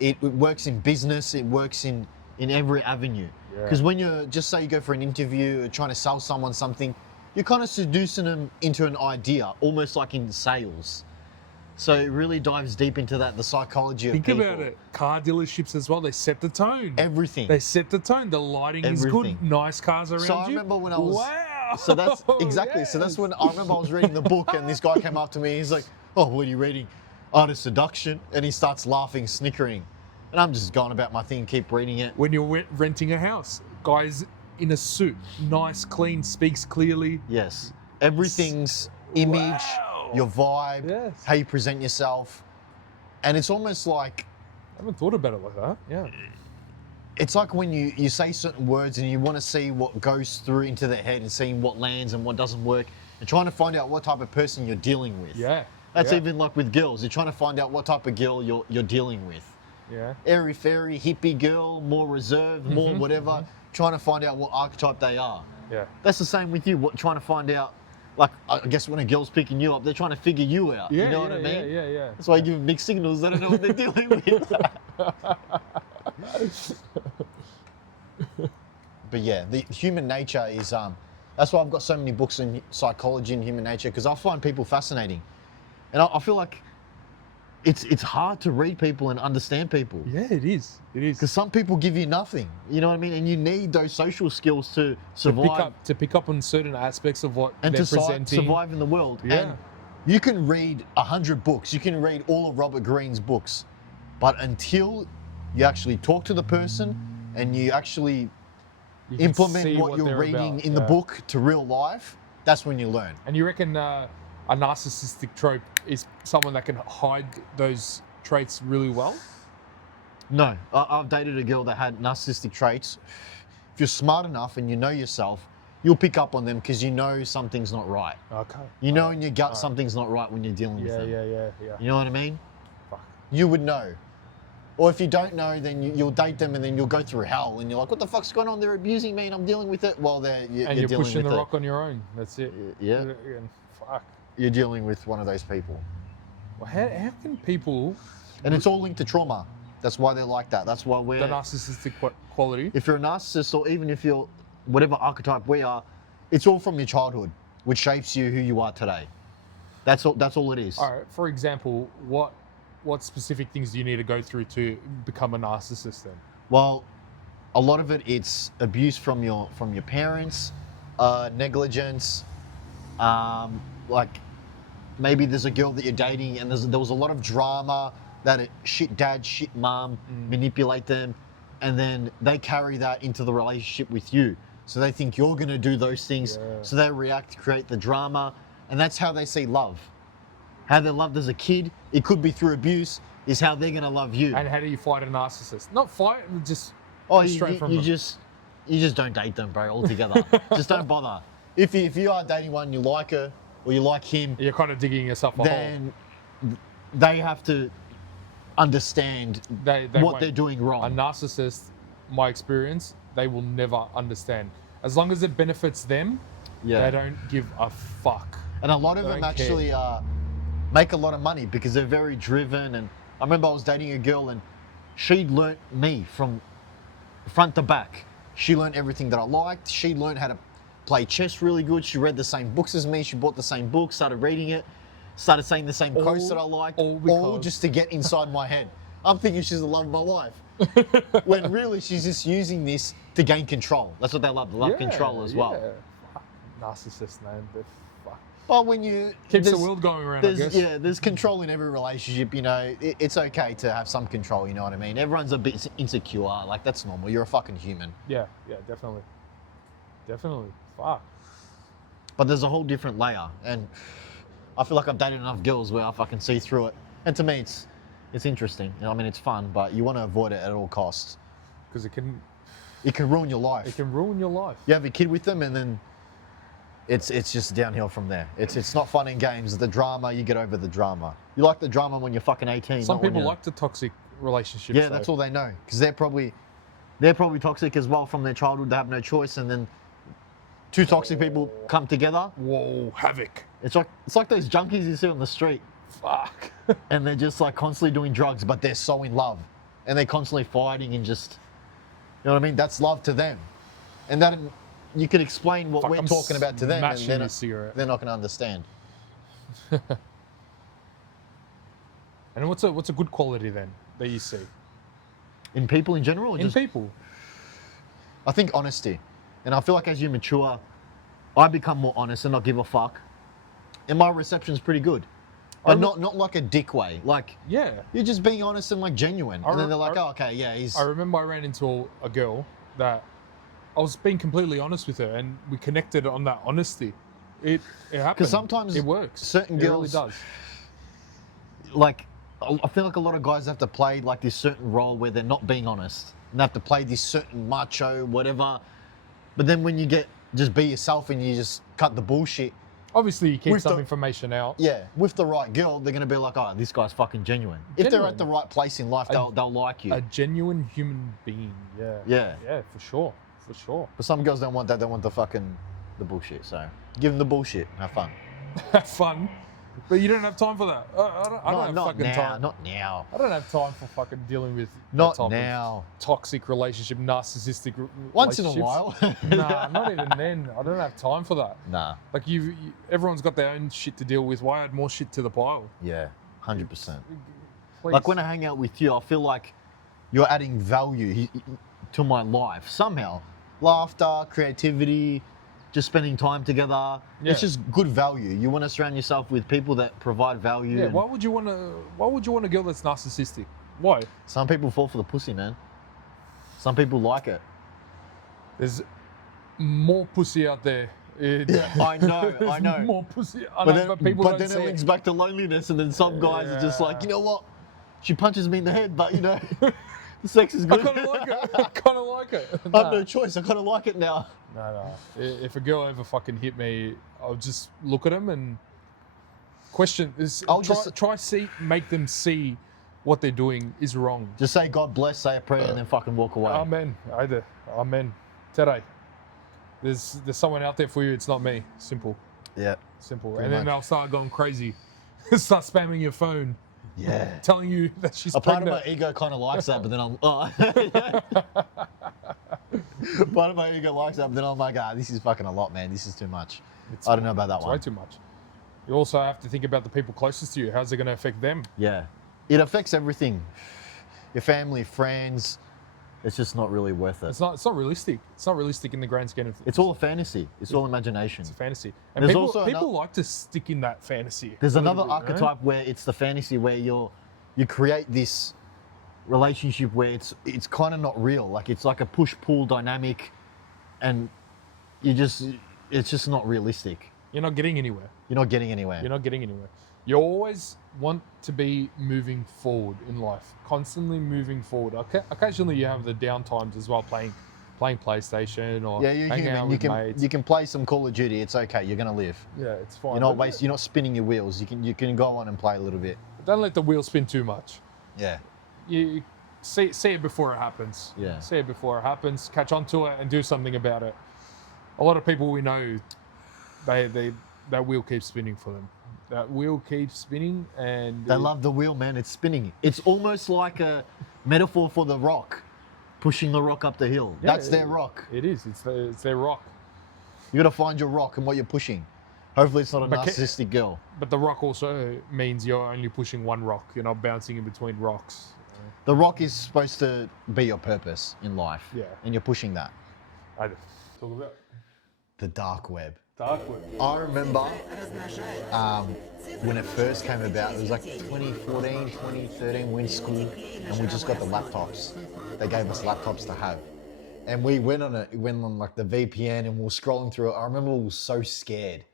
It works in business, it works in every avenue. Because when you're, just say you go for an interview or trying to sell someone something, you're kind of seducing them into an idea, almost like in sales. So it really dives deep into that, the psychology of people. Think about it. Car dealerships as well, they set the tone. Everything. They set the tone. The lighting is good. Nice cars around you. So I remember when I was... Wow! So that's... Exactly. Yes. So that's when I remember I was reading the book and this guy came up to me. He's like, oh, what are you reading? Art of Seduction. And he starts laughing, snickering. And I'm just going about my thing, keep reading it. When you're renting a house, guys in a suit, nice, clean, speaks clearly. Yes. Everything's image, your vibe, how you present yourself. And it's almost like... I haven't thought about it like that, yeah. It's like when you say certain words and you want to see what goes through into their head and seeing what lands and what doesn't work and trying to find out what type of person you're dealing with. Yeah. That's even like with girls. You're trying to find out what type of girl you're dealing with. Yeah. Airy-fairy, hippie girl, more reserved, more whatever, trying to find out what archetype they are. Yeah. That's the same with you, trying to find out like, I guess when a girl's picking you up, they're trying to figure you out. Yeah, you know what I mean? Yeah. That's why you give them mixed signals. They don't know what they're dealing with. But yeah, the human nature is, that's why I've got so many books in psychology and human nature, because I find people fascinating. And I feel like it's hard to read people and understand people. Yeah, it is. It is. Because some people give you nothing, you know what I mean? And you need those social skills to survive. To pick up on certain aspects of what and they're to presenting. survive in the world. Yeah. And you can read 100 books. You can read all of Robert Greene's books. But until you actually talk to the person and you actually implement what you're reading in the book to real life, that's when you learn. And you reckon a narcissistic trope is someone that can hide those traits really well? No. I've dated a girl that had narcissistic traits. If you're smart enough and you know yourself, you'll pick up on them because you know something's not right. Okay. You know in your gut something's not right when you're dealing with them. Yeah. You know what I mean? Fuck. You would know. Or if you don't know, then you'll date them and then you'll go through hell and you're like, what the fuck's going on? They're abusing me and I'm dealing with it. Well, you're you're dealing pushing with the it. rock on your own. That's it. Yeah. Fuck. You're dealing with one of those people. Well, how can people... And it's all linked to trauma. That's why they're like that. That's why we're... The narcissistic quality? If you're a narcissist, or even if you're whatever archetype we are, it's all from your childhood, which shapes you who you are today. That's all it is. All right. For example, what specific things do you need to go through to become a narcissist then? Well, a lot of it's abuse from your parents, negligence, like maybe there's a girl that you're dating and there was a lot of drama that shit dad, shit mom manipulate them, and then they carry that into the relationship with you. So they think you're going to do those things, so they react to create the drama, and that's how they see love. How they're loved as a kid, it could be through abuse, is how they're going to love you. And how do you fight a narcissist? Not fight, just straight from them. You just don't date them, bro, altogether. Just don't bother. If you are dating one, you like her, or you like him, you're kind of digging yourself a hole. Then they have to understand what they're doing wrong. A narcissist, my experience, they will never understand. As long as it benefits them, they don't give a fuck. And a lot of them actually make a lot of money because they're very driven. And I remember I was dating a girl and she learnt me from front to back. She learnt everything that I liked. She learnt how to play chess really good. She read the same books as me. She bought the same book, started reading it, started saying the same quotes that I liked, all just to get inside my head. I'm thinking she's the love of my life. When really she's just using this to gain control. That's what they love. They love control as well. Narcissist, man. Well, when you... Keeps the world going around, I guess. Yeah, there's control in every relationship, you know. It's okay to have some control, you know what I mean? Everyone's a bit insecure. Like, that's normal. You're a fucking human. Yeah, definitely. Definitely. Fuck. But there's a whole different layer. And I feel like I've dated enough girls where I fucking see through it. And to me, it's interesting. You know, I mean, it's fun, but you want to avoid it at all costs. Because it can ruin your life. It can ruin your life. You have a kid with them and then it's just downhill from there. It's not fun and games. The drama, you get over the drama. You like the drama when you're fucking 18. Some people like the toxic relationships. Yeah, that's all they know. Because they're probably toxic as well from their childhood. They have no choice, and then two toxic people come together. Whoa, havoc. It's like those junkies you see on the street. Fuck. And they're just like constantly doing drugs, but they're so in love. And they're constantly fighting and just, you know what I mean? That's love to them. And that you could explain what we're talking about to them, and they're not going to understand. And what's a good quality then that you see? In people in general? Or in people. I think honesty. And I feel like as you mature, I become more honest and not give a fuck. And my reception's pretty good. But not like a dick way. Like, you're just being honest and like genuine. And then they're like, oh, okay, yeah, he's... I remember I ran into a girl that I was being completely honest with her, and we connected on that honesty. It happened. Because sometimes it works. Certain girls... It really does. Like, I feel like a lot of guys have to play like this certain role where they're not being honest. And they have to play this certain macho, whatever. But then when you just be yourself and you just cut the bullshit. Obviously, you keep some information out. Yeah, with the right girl, they're going to be like, oh, this guy's fucking genuine. If they're at the right place in life, they'll like you. A genuine human being, Yeah. Yeah, for sure. For sure. But some girls don't want that. They want the fucking the bullshit. So give them the bullshit. Have fun. Have fun. But you don't have time for that. I don't have fucking time. Not now. I don't have time for fucking dealing with Not that type now. of toxic relationship, narcissistic Once in a relationships. while. Nah, not even then. I don't have time for that. Nah. Like everyone's got their own shit to deal with. Why add more shit to the pile? Yeah, 100%. Please. Like when I hang out with you, I feel like you're adding value to my life somehow. Laughter, creativity, just spending time together. Yeah. It's just good value. You want to surround yourself with people that provide value. Yeah. and Why would you want a girl that's narcissistic? Why? Some people fall for the pussy, man. Some people like it. There's more pussy out there. I know. There's more pussy. But then it see links back to loneliness, and then some guys are just like, you know what? She punches me in the head, but you know, the sex is good. I kind of like it. I kind of like it. I have no choice. I kind of like it now. No. If a girl ever fucking hit me, I'll just look at them and question. Make them see what they're doing is wrong. Just say God bless, say a prayer, and then fucking walk away. Amen. Amen. Today, there's someone out there for you. It's not me. Simple. Yeah. Simple. Pretty And then much. they'll start going crazy. Start spamming your phone. Yeah. Telling you that she's A part pregnant. of my ego kind of likes that, but then I'm. Part of my ego likes that, but then I'm like, this is fucking a lot, man. This is too much. I don't know about that It's one. way too much. You also have to think about the people closest to you. How's it going to affect them? Yeah. It affects everything. Your family, friends. It's just not really worth it. It's not realistic. It's not realistic in the grand scheme of things. It's all a fantasy. It's all imagination. It's a fantasy. And There's people also like to stick in that fantasy. There's a little another bit, archetype where it's the fantasy where you create this relationship where it's kind of not real. Like it's like a push-pull dynamic, and it's just not realistic. You're not getting anywhere. You're not getting anywhere. You're not getting anywhere. You always want to be moving forward in life, constantly moving forward. Occasionally you have the down times as well, playing PlayStation or hanging out with mates. You can play some Call of Duty. It's okay. You're gonna live. Yeah, it's fine. You're not spinning your wheels. You can go on and play a little bit. Don't let the wheel spin too much. Yeah. You see it before it happens. Yeah. See it before it happens. Catch on to it and do something about it. A lot of people we know, that wheel keeps spinning for them. That wheel keeps spinning, and They love the wheel, man. It's spinning. It's almost like a metaphor for the rock, pushing the rock up the hill. Yeah, That's their rock. It is. It's their rock. You got to find your rock and what you're pushing. Hopefully, it's not a narcissistic girl. But the rock also means you're only pushing one rock. You're not bouncing in between rocks. The rock is supposed to be your purpose in life. Yeah. And you're pushing that. I talk about The dark web. dark web. I remember when it first came about, it was like 2014, 2013, we were in school and we just got the laptops. They gave us laptops to have. And we went on like the VPN and we were scrolling through it. I remember we were so scared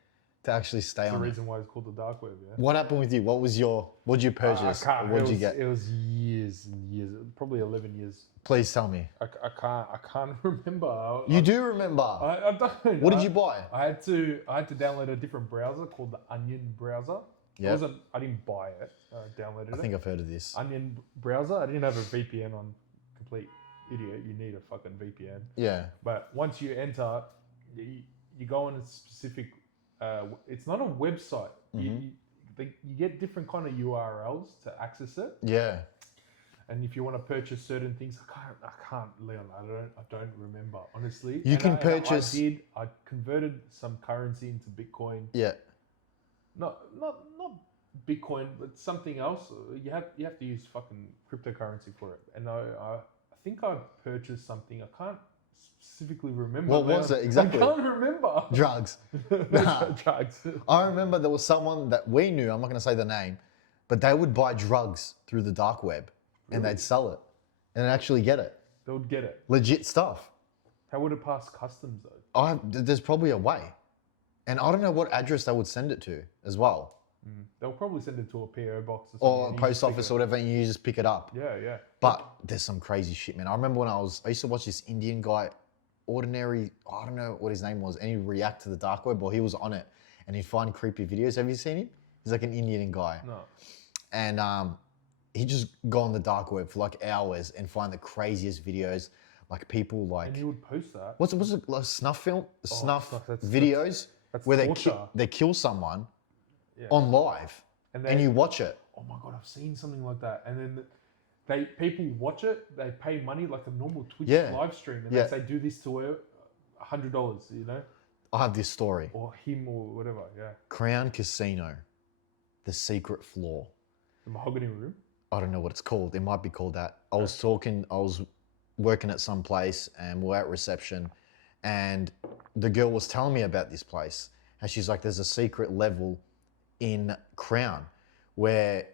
to actually stay That's on the it. reason why it's called the dark web, yeah. What happened with you? What did you purchase? Or what did you get? It was years and years, probably 11 years. Please tell me. I can't remember. You do remember? I don't. What did you buy? I had to download a different browser called the Onion browser. Yeah. I didn't buy it. I downloaded it. I think I've heard of this. Onion browser. I didn't have a VPN on. Complete idiot. You need a fucking VPN. Yeah. But once you enter, you go on a specific. It's not a website. Mm-hmm. You get different kind of URLs to access it. Yeah. And if you want to purchase certain things, I can't, Leon. I don't remember honestly. You can purchase. I converted some currency into Bitcoin. Yeah. Not Bitcoin, but something else. You have to use fucking cryptocurrency for it. And I think I purchased something. I can't specifically remember. What was it exactly? I can't remember. Drugs. Nah. Drugs. I remember there was someone that we knew, I'm not going to say the name, but they would buy drugs through the dark web and they'd sell it and actually get it. They would get it. Legit stuff. How would it pass customs though? There's probably a way. And I don't know what address they would send it to as well. They'll probably send it to a PO box or a post office or whatever, and you just pick it up. Yeah. But there's some crazy shit, man. I remember when I used to watch this Indian guy, Ordinary, I don't know what his name was, and he'd react to the dark web, or he was on it, and he'd find creepy videos. Have you seen him? He's like an Indian guy. No. And he'd just go on the dark web for like hours and find the craziest videos. Like people like. And you would post that. What's it like snuff film? Snuff that's videos that's where torture. they kill someone Yeah. on live, And and you watch it. Oh my god, I've seen something like that. And then people watch it. They pay money like a normal Twitch live stream, and they say, "Do this to her, $100." You know. I have this story. Or him, or whatever. Yeah. Crown Casino, the secret floor. The mahogany room. I don't know what it's called. It might be called that. I was working at some place and we're at reception, and the girl was telling me about this place. And she's like, there's a secret level in Crown where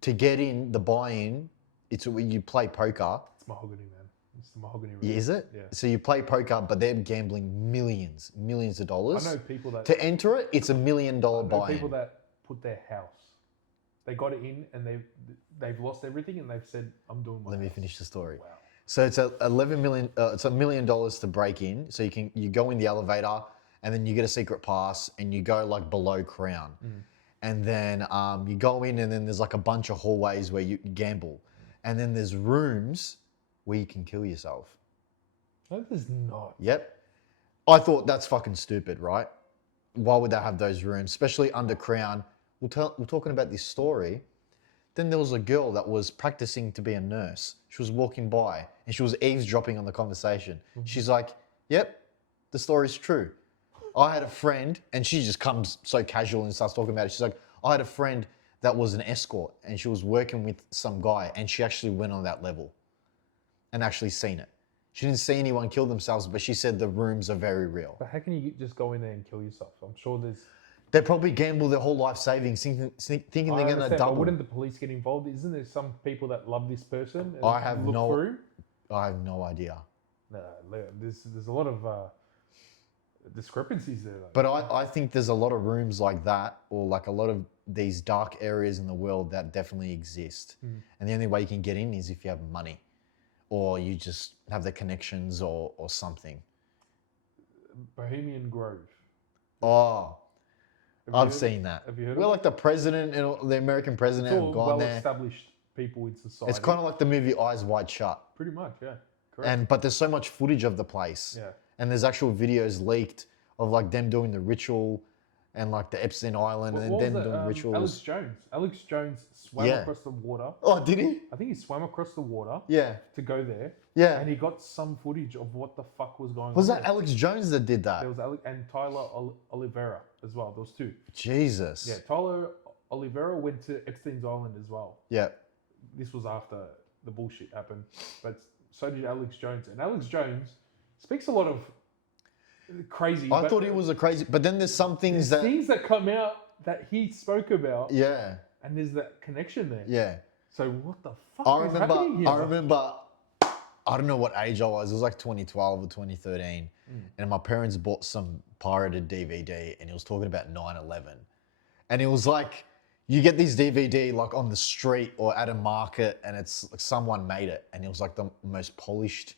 to get in, the buy-in, it's where you play poker. It's mahogany, man. It's the mahogany room. Is it? Yeah. So you play poker, but they're gambling millions of dollars. I know people that... To enter it, it's $1 million buy-in. People that put their house. They got it in and they've lost everything and they've said, I'm doing my Let me house. finish the story. Wow. So it's $11 million. It's $1 million to break in. So you go in the elevator and then you get a secret pass and you go like below Crown, and then you go in and then there's like a bunch of hallways where you gamble, and then there's rooms where you can kill yourself. No, there's not. Yep. I thought that's fucking stupid, right? Why would they have those rooms, especially under Crown? We're talking about this story. Then there was a girl that was practicing to be a nurse. She was walking by and she was eavesdropping on the conversation. She's like, yep, the story's true. I had a friend, and she just comes so casual and starts talking about it. She's like, I had a friend that was an escort and she was working with some guy, and she actually went on that level and actually seen it. She didn't see anyone kill themselves, but she said the rooms are very real. But how can you just go in there and kill yourself? I'm sure there's... They probably gamble their whole life savings, thinking they're going to double. But wouldn't the police get involved? Isn't there some people that love this person? And I have through? I have no idea. No, there's a lot of discrepancies there, though. But I think there's a lot of rooms like that, or like a lot of these dark areas in the world that definitely exist. And the only way you can get in is if you have money, or you just have the connections or something. Bohemian Grove. Oh, I've seen that. Have you heard Where of like the president and the American president It's have all gone there. well-established people in society. It's kind of like the movie Eyes Wide Shut. Pretty much, yeah. Correct. But there's so much footage of the place. Yeah. And there's actual videos leaked of like them doing the ritual and like the Epstein Island and then them doing rituals. Alex Jones swam across the water. Oh, did he? I think he swam across the water. Yeah. To go there. Yeah. And he got some footage of what the fuck was going on. Was that Alex Jones that did that? There was Alex and Tyler Oliveira as well. Those two. Jesus. Yeah. Tyler Oliveira went to Epstein's Island as well. Yeah. This was after the bullshit happened, but so did Alex Jones. And Alex Jones speaks a lot of crazy. I thought he was a crazy, but then there's some things that come out that he spoke about. Yeah. And there's that connection there. Yeah. So what the fuck is happening here? I remember, I don't know what age I was. It was like 2012 or 2013. And my parents bought some pirated DVD and it was talking about 9/11. And it was like, you get this DVD like on the street or at a market and it's like someone made it. And it was like the most polished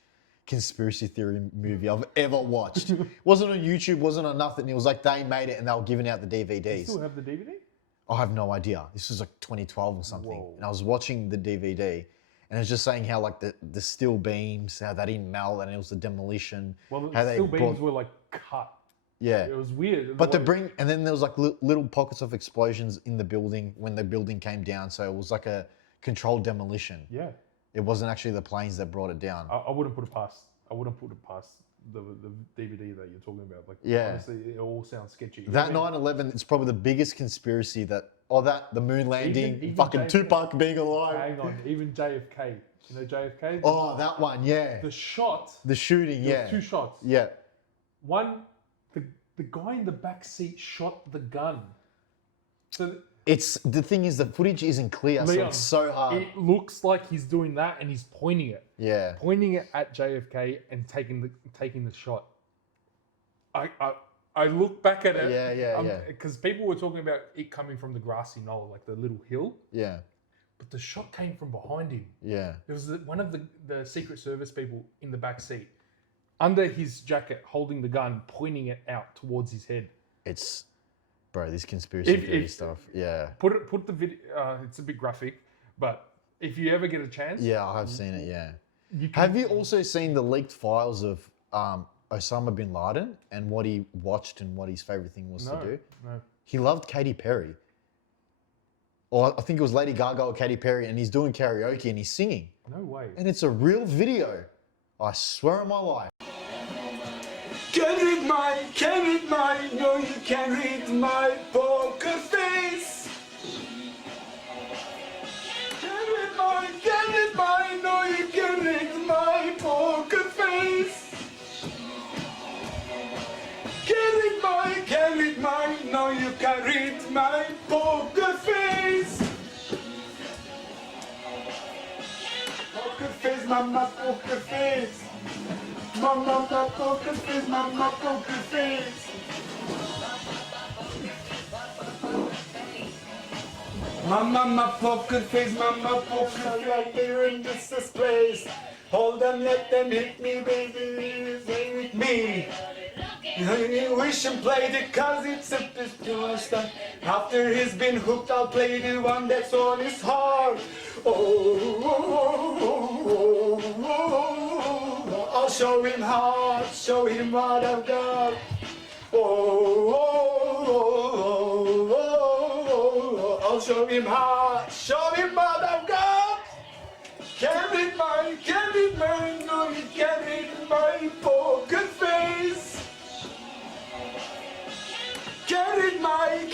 conspiracy theory movie I've ever watched. Wasn't on YouTube, wasn't on nothing. It was like they made it and they were giving out the DVDs. You still have the DVD? I have no idea. This was like 2012 or something. Whoa. And I was watching the DVD and it was just saying how like the steel beams, how they didn't melt and it was the demolition. Well, how the steel beams were like cut. Yeah. It was weird. But and then there was like little pockets of explosions in the building when the building came down. So it was like a controlled demolition. Yeah. It wasn't actually the planes that brought it down. I wouldn't put it past. I wouldn't put it past the DVD that you're talking about. Like, yeah. Honestly, it all sounds sketchy. That 9/11 is probably the biggest conspiracy the moon landing, even fucking JFK, Tupac being alive. Hang on, even JFK. You know JFK? Oh, that one, yeah. The shot. The shooting, there yeah. was 2 shots. Yeah. One, the guy in the back seat shot the gun. So the thing is the footage isn't clear, so it's so hard. It looks like he's doing that and he's pointing it. Yeah. Pointing it at JFK and taking the shot. I look back at it. Yeah. Because people were talking about it coming from the grassy knoll, like the little hill. Yeah. But the shot came from behind him. Yeah. There was one of the Secret Service people in the back seat, under his jacket, holding the gun, pointing it out towards his head. Bro, this conspiracy theory stuff. Yeah. Put the video. It's a bit graphic, but if you ever get a chance. Yeah, I have seen it. Yeah. Have you also seen the leaked files of Osama bin Laden and what he watched and what his favorite thing was to do? No. He loved Katy Perry. Or I think it was Lady Gaga or Katy Perry, and he's doing karaoke and he's singing. No way. And it's a real video. I swear on my life. Can't read mine, no you can't read my poker face. Can't read mine, no you can't read my poker face. Can't read mine, no you can't read my poker face. Poker face, mama, poker face. Mama, poker face, mama, poker face. Mama, poker face, mama, poker face. Like they're in this place. Hold them, let them hit me, baby, stay with me. Wish and play it cause it's a pure stuff. After he's been hooked, I'll play the one that's on his heart. I'll show him heart, show him what I've got. I'll show him heart, show him what I've got. Can't read mine, no you can't read my poker face. Can't read mine,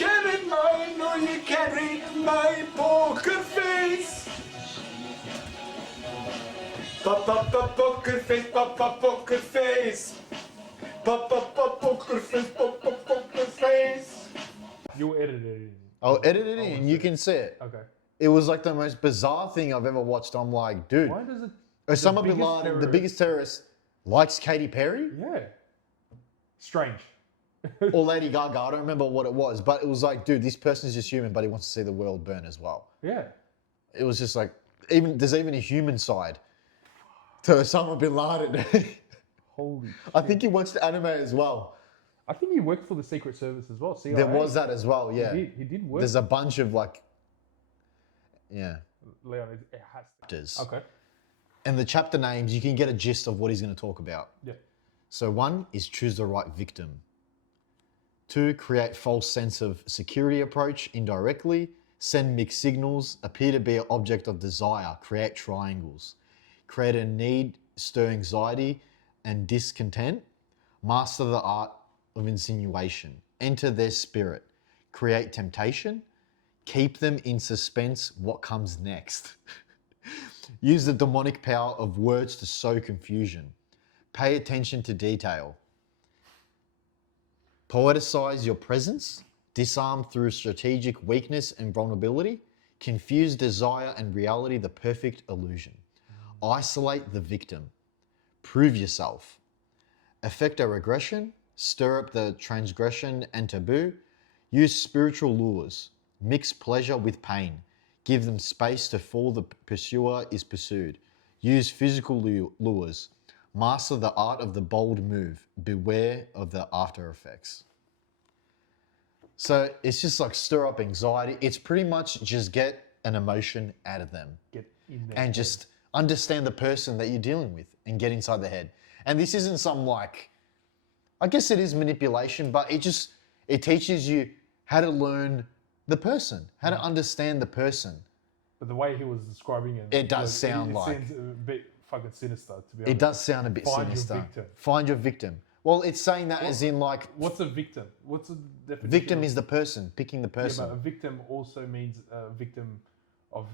no you can't read my poker face. Papa poker face, papa poker face. Papa poker face, papa poker face. You edited it in. I'll edit it in and you can see it. Okay. It was like the most bizarre thing I've ever watched. I'm like, dude, Why does it? Osama bin Laden, the biggest terrorist, likes Katy Perry? Yeah. Strange. Or Lady Gaga, I don't remember what it was, but it was like, dude, this person's just human, but he wants to see the world burn as well. Yeah. It was just like, there's even a human side to Osama bin Laden. Holy shit. I think he watched anime as well. I think he worked for the Secret Service as well. CIA. There was that as well, yeah. He did work. There's a bunch of like, yeah. Leon, it has to. Chapters. Okay. And the chapter names, you can get a gist of what he's going to talk about. Yeah. So 1 is choose the right victim. 2, create false sense of security approach indirectly. Send mixed signals. Appear to be an object of desire. Create triangles. Create a need, stir anxiety and discontent. Master the art of insinuation. Enter their spirit. Create temptation. Keep them in suspense. What comes next? Use the demonic power of words to sow confusion. Pay attention to detail. Poeticize your presence. Disarm through strategic weakness and vulnerability. Confuse desire and reality, the perfect illusion. Isolate the victim. Prove yourself. Effect a regression. Stir up the transgression and taboo. Use spiritual lures. Mix pleasure with pain. Give them space to fall, the pursuer is pursued. Use physical lures. Master the art of the bold move. Beware of the after effects. So it's just like stir up anxiety. It's pretty much just get an emotion out of them. Get in there. And just understand the person that you're dealing with and get inside the head. And this isn't some like, I guess it is manipulation, but it teaches you how to learn the person, how to understand the person. But the way he was describing it, it does sound it like sounds a bit fucking sinister. To be honest, it does sound a bit sinister. Find your victim. Find your victim. Well, it's saying that as in like. What's a victim? What's the definition? Victim is the person, picking the person. Yeah, but a victim also means a victim of.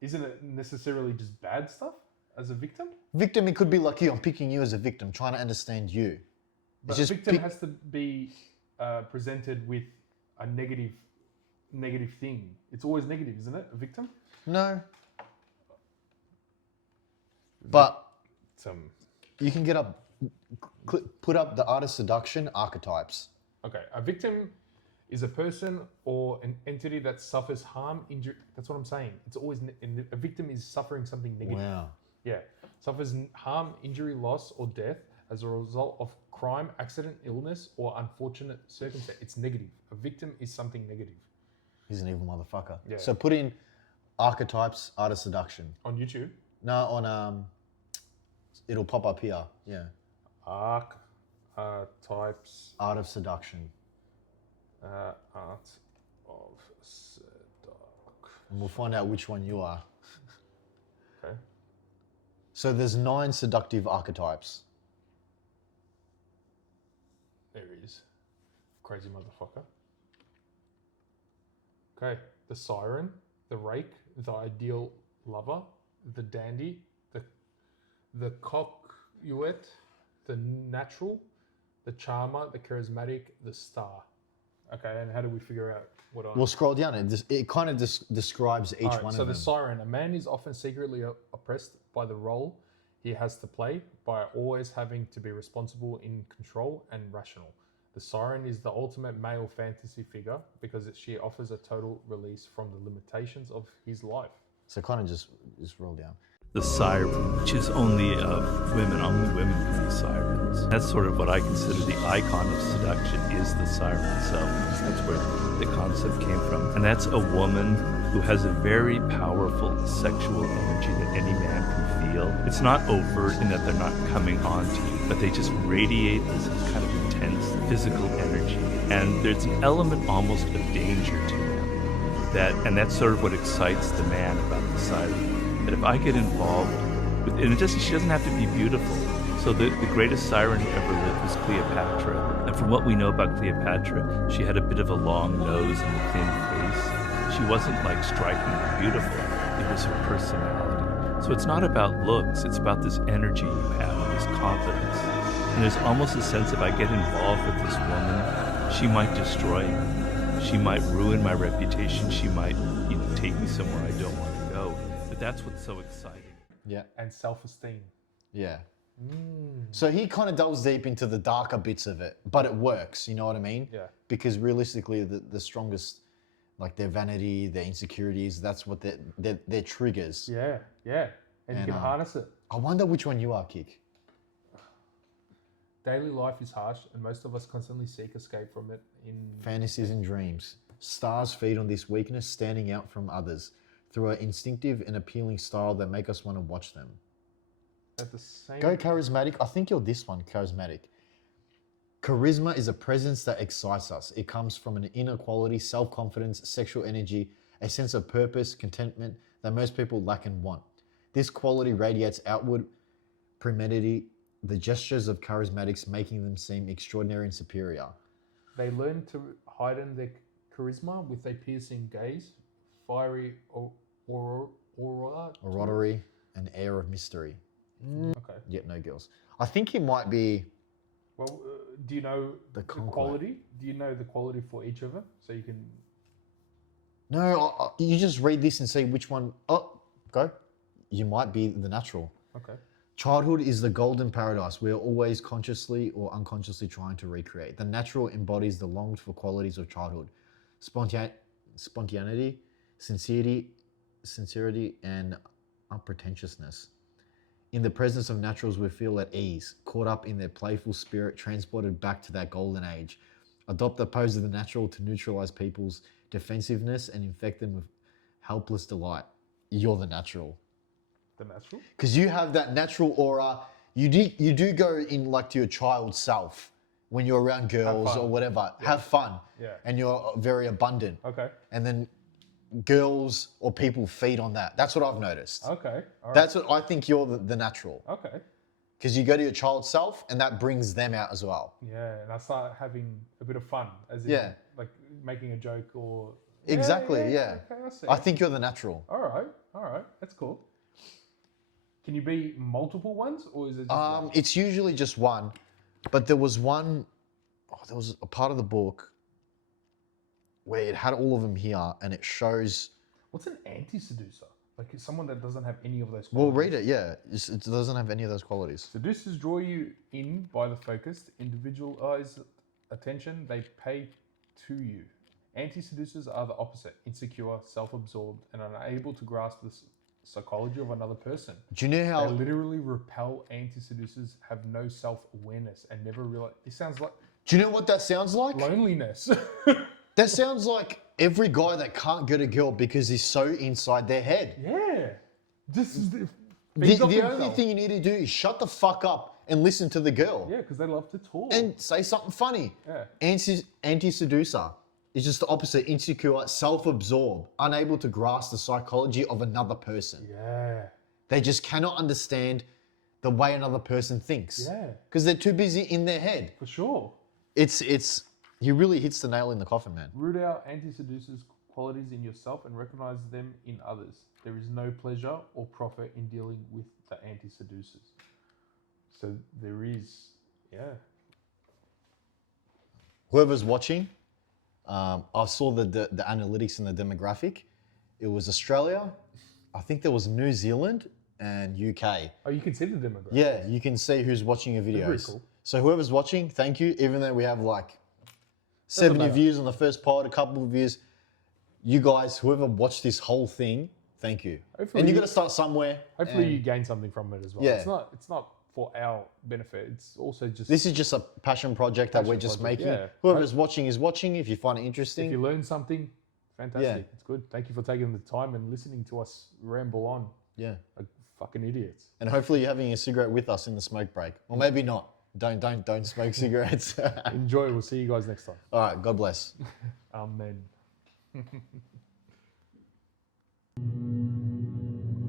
Isn't it necessarily just bad stuff as a victim? Victim, it could be like you. I'm picking you as a victim, trying to understand you. But a victim has to be presented with a negative thing. It's always negative, isn't it? A victim? No. But you can put up the Art of Seduction Archetypes. Okay, a victim is a person or an entity that suffers harm, injury. That's what I'm saying. It's always a victim is suffering something negative. Wow. Yeah, suffers harm, injury, loss, or death as a result of crime, accident, illness, or unfortunate circumstance. It's negative. A victim is something negative. He's an evil motherfucker. Yeah. So put in Archetypes, Art of Seduction. On YouTube? No, on It'll pop up here. Yeah. Archetypes. Art of Seduction. Art of Seduction. And we'll find out which one you are. Okay. So there's 9 seductive archetypes. There he is. Crazy motherfucker. Okay. The siren, the rake, the ideal lover, the dandy, the coquette, the natural, the charmer, the charismatic, the star. Okay, and how do we figure out what I... We'll scroll down. It kind of describes each one of them. So the siren, a man is often secretly oppressed by the role he has to play, by always having to be responsible, in control, and rational. The siren is the ultimate male fantasy figure because she offers a total release from the limitations of his life. So kind of just roll down. The siren, which is only of women. Only women can be sirens. That's sort of what I consider the icon of seduction, is the siren itself. That's where the concept came from. And that's a woman who has a very powerful sexual energy that any man can feel. It's not overt in that they're not coming on to you, but they just radiate this kind of intense physical energy. And there's an element almost of danger to them. And that's sort of what excites the man about the siren. That if I get involved with, and she doesn't have to be beautiful. So the greatest siren who ever lived was Cleopatra. And from what we know about Cleopatra, she had a bit of a long nose and a thin face. She wasn't like strikingly beautiful. It was her personality. So it's not about looks, it's about this energy you have, this confidence. And there's almost a sense if I get involved with this woman, she might destroy me. She might ruin my reputation. She might take me somewhere I don't want to go. But that's what's so exciting. Yeah. And self-esteem. Yeah. So he kind of delves deep into the darker bits of it, but it works, you know what I mean? Yeah. Because realistically, the strongest, like their vanity, their insecurities, that's what their triggers. Yeah, yeah. And you can harness it. I wonder which one you are, Kik. Daily life is harsh, and most of us constantly seek escape from it in... Fantasies and dreams. Stars feed on this weakness, standing out from others through an instinctive and appealing style that make us want to watch them. At the same... Go charismatic. I think you're this one, charismatic. Charisma is a presence that excites us. It comes from an inner quality, self-confidence, sexual energy, a sense of purpose, contentment that most people lack and want. This quality radiates outward, premeditated, the gestures of charismatics making them seem extraordinary and superior. They learn to heighten their charisma with a piercing gaze, fiery aura, oratory, an air of mystery. Okay. Yet no girls. I think he might be... Well, do you know the quality? Do you know the quality for each of them? So you can... No, you just read this and see which one... Oh, go. You might be the natural. Okay. Childhood is the golden paradise we are always consciously or unconsciously trying to recreate. The natural embodies the longed for qualities of childhood. Spontaneity, sincerity, and unpretentiousness. In the presence of naturals, we feel at ease, caught up in their playful spirit, transported back to that golden age. Adopt the pose of the natural to neutralize people's defensiveness and infect them with helpless delight. You're the natural. The natural? Because you have that natural aura. You do go in like to your child self when you're around girls or whatever. Yeah. Have fun. Yeah. And you're very abundant. Okay. And then girls or people feed on that. That's what I've noticed. Okay. All right. That's what I think you're the natural. Okay. Because you go to your child self and that brings them out as well. Yeah, and I start having a bit of fun, as in like making a joke or... Exactly, yeah. Okay, I see. I think you're the natural. All right, that's cool. Can you be multiple ones, or is it just one? It's usually just one, but there was one, there was a part of the book where it had all of them here, and it shows... What's an anti-seducer? Like someone that doesn't have any of those qualities? Well, read it, yeah. It doesn't have any of those qualities. Seducers draw you in by the focused, individualized attention they pay to you. Anti-seducers are the opposite, insecure, self-absorbed, and unable to grasp the psychology of another person. Do you know how... They literally repel. Anti-seducers have no self-awareness and never realize... It sounds like... Do you know what that sounds like? Loneliness. That sounds like every guy that can't get a girl because he's so inside their head. Yeah. This is The only thing you need to do is shut the fuck up and listen to the girl. Yeah, because they love to talk. And say something funny. Yeah. Anti-seducer is just the opposite. Insecure, self-absorbed, unable to grasp the psychology of another person. Yeah. They just cannot understand the way another person thinks. Yeah. Because they're too busy in their head. For sure. He really hits the nail in the coffin, man. Root out anti-seducers' qualities in yourself and recognize them in others. There is no pleasure or profit in dealing with the anti-seducers. So there is, Whoever's watching, I saw the analytics and the demographic. It was Australia, I think there was New Zealand and UK. Oh, you can see the demographics. Yeah, you can see who's watching your videos. Very cool. So whoever's watching, thank you. Even though we have like 70 views on the first pod, a couple of views, you guys, whoever watched this whole thing, thank you. Hopefully and you got to start somewhere. Hopefully you gain something from it as well. Yeah. It's not for our benefit. It's also just... This is just a passion project that we're just making. Yeah. Whoever's watching is watching. If you find it interesting. If you learn something, fantastic. It's good. Thank you for taking the time and listening to us ramble on. Yeah. Like fucking idiots. And hopefully you're having a cigarette with us in the smoke break. Or maybe not. Don't smoke cigarettes. Enjoy. We'll see you guys next time. All right. God bless. Amen.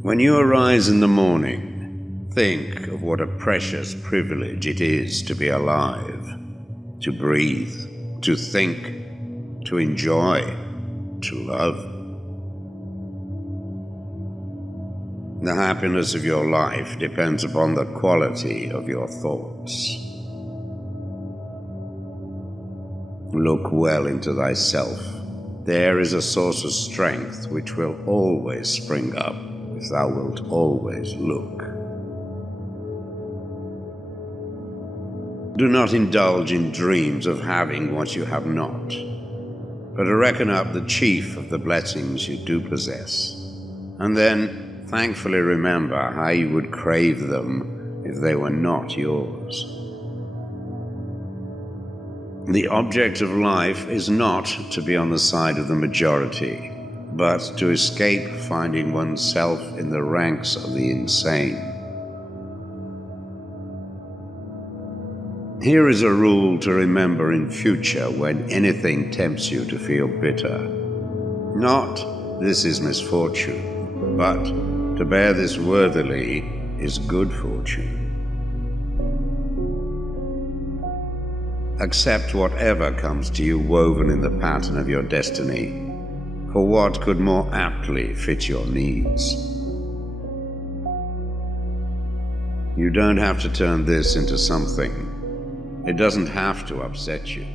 When you arise in the morning, think of what a precious privilege it is to be alive, to breathe, to think, to enjoy, to love. The happiness of your life depends upon the quality of your thoughts. Look well into thyself. There is a source of strength which will always spring up if thou wilt always look. Do not indulge in dreams of having what you have not, but reckon up the chief of the blessings you do possess, and then thankfully remember how you would crave them if they were not yours. The object of life is not to be on the side of the majority, but to escape finding oneself in the ranks of the insane. Here is a rule to remember in future when anything tempts you to feel bitter. Not, this is misfortune, but to bear this worthily is good fortune. Accept whatever comes to you woven in the pattern of your destiny, for what could more aptly fit your needs? You don't have to turn this into something. It doesn't have to upset you.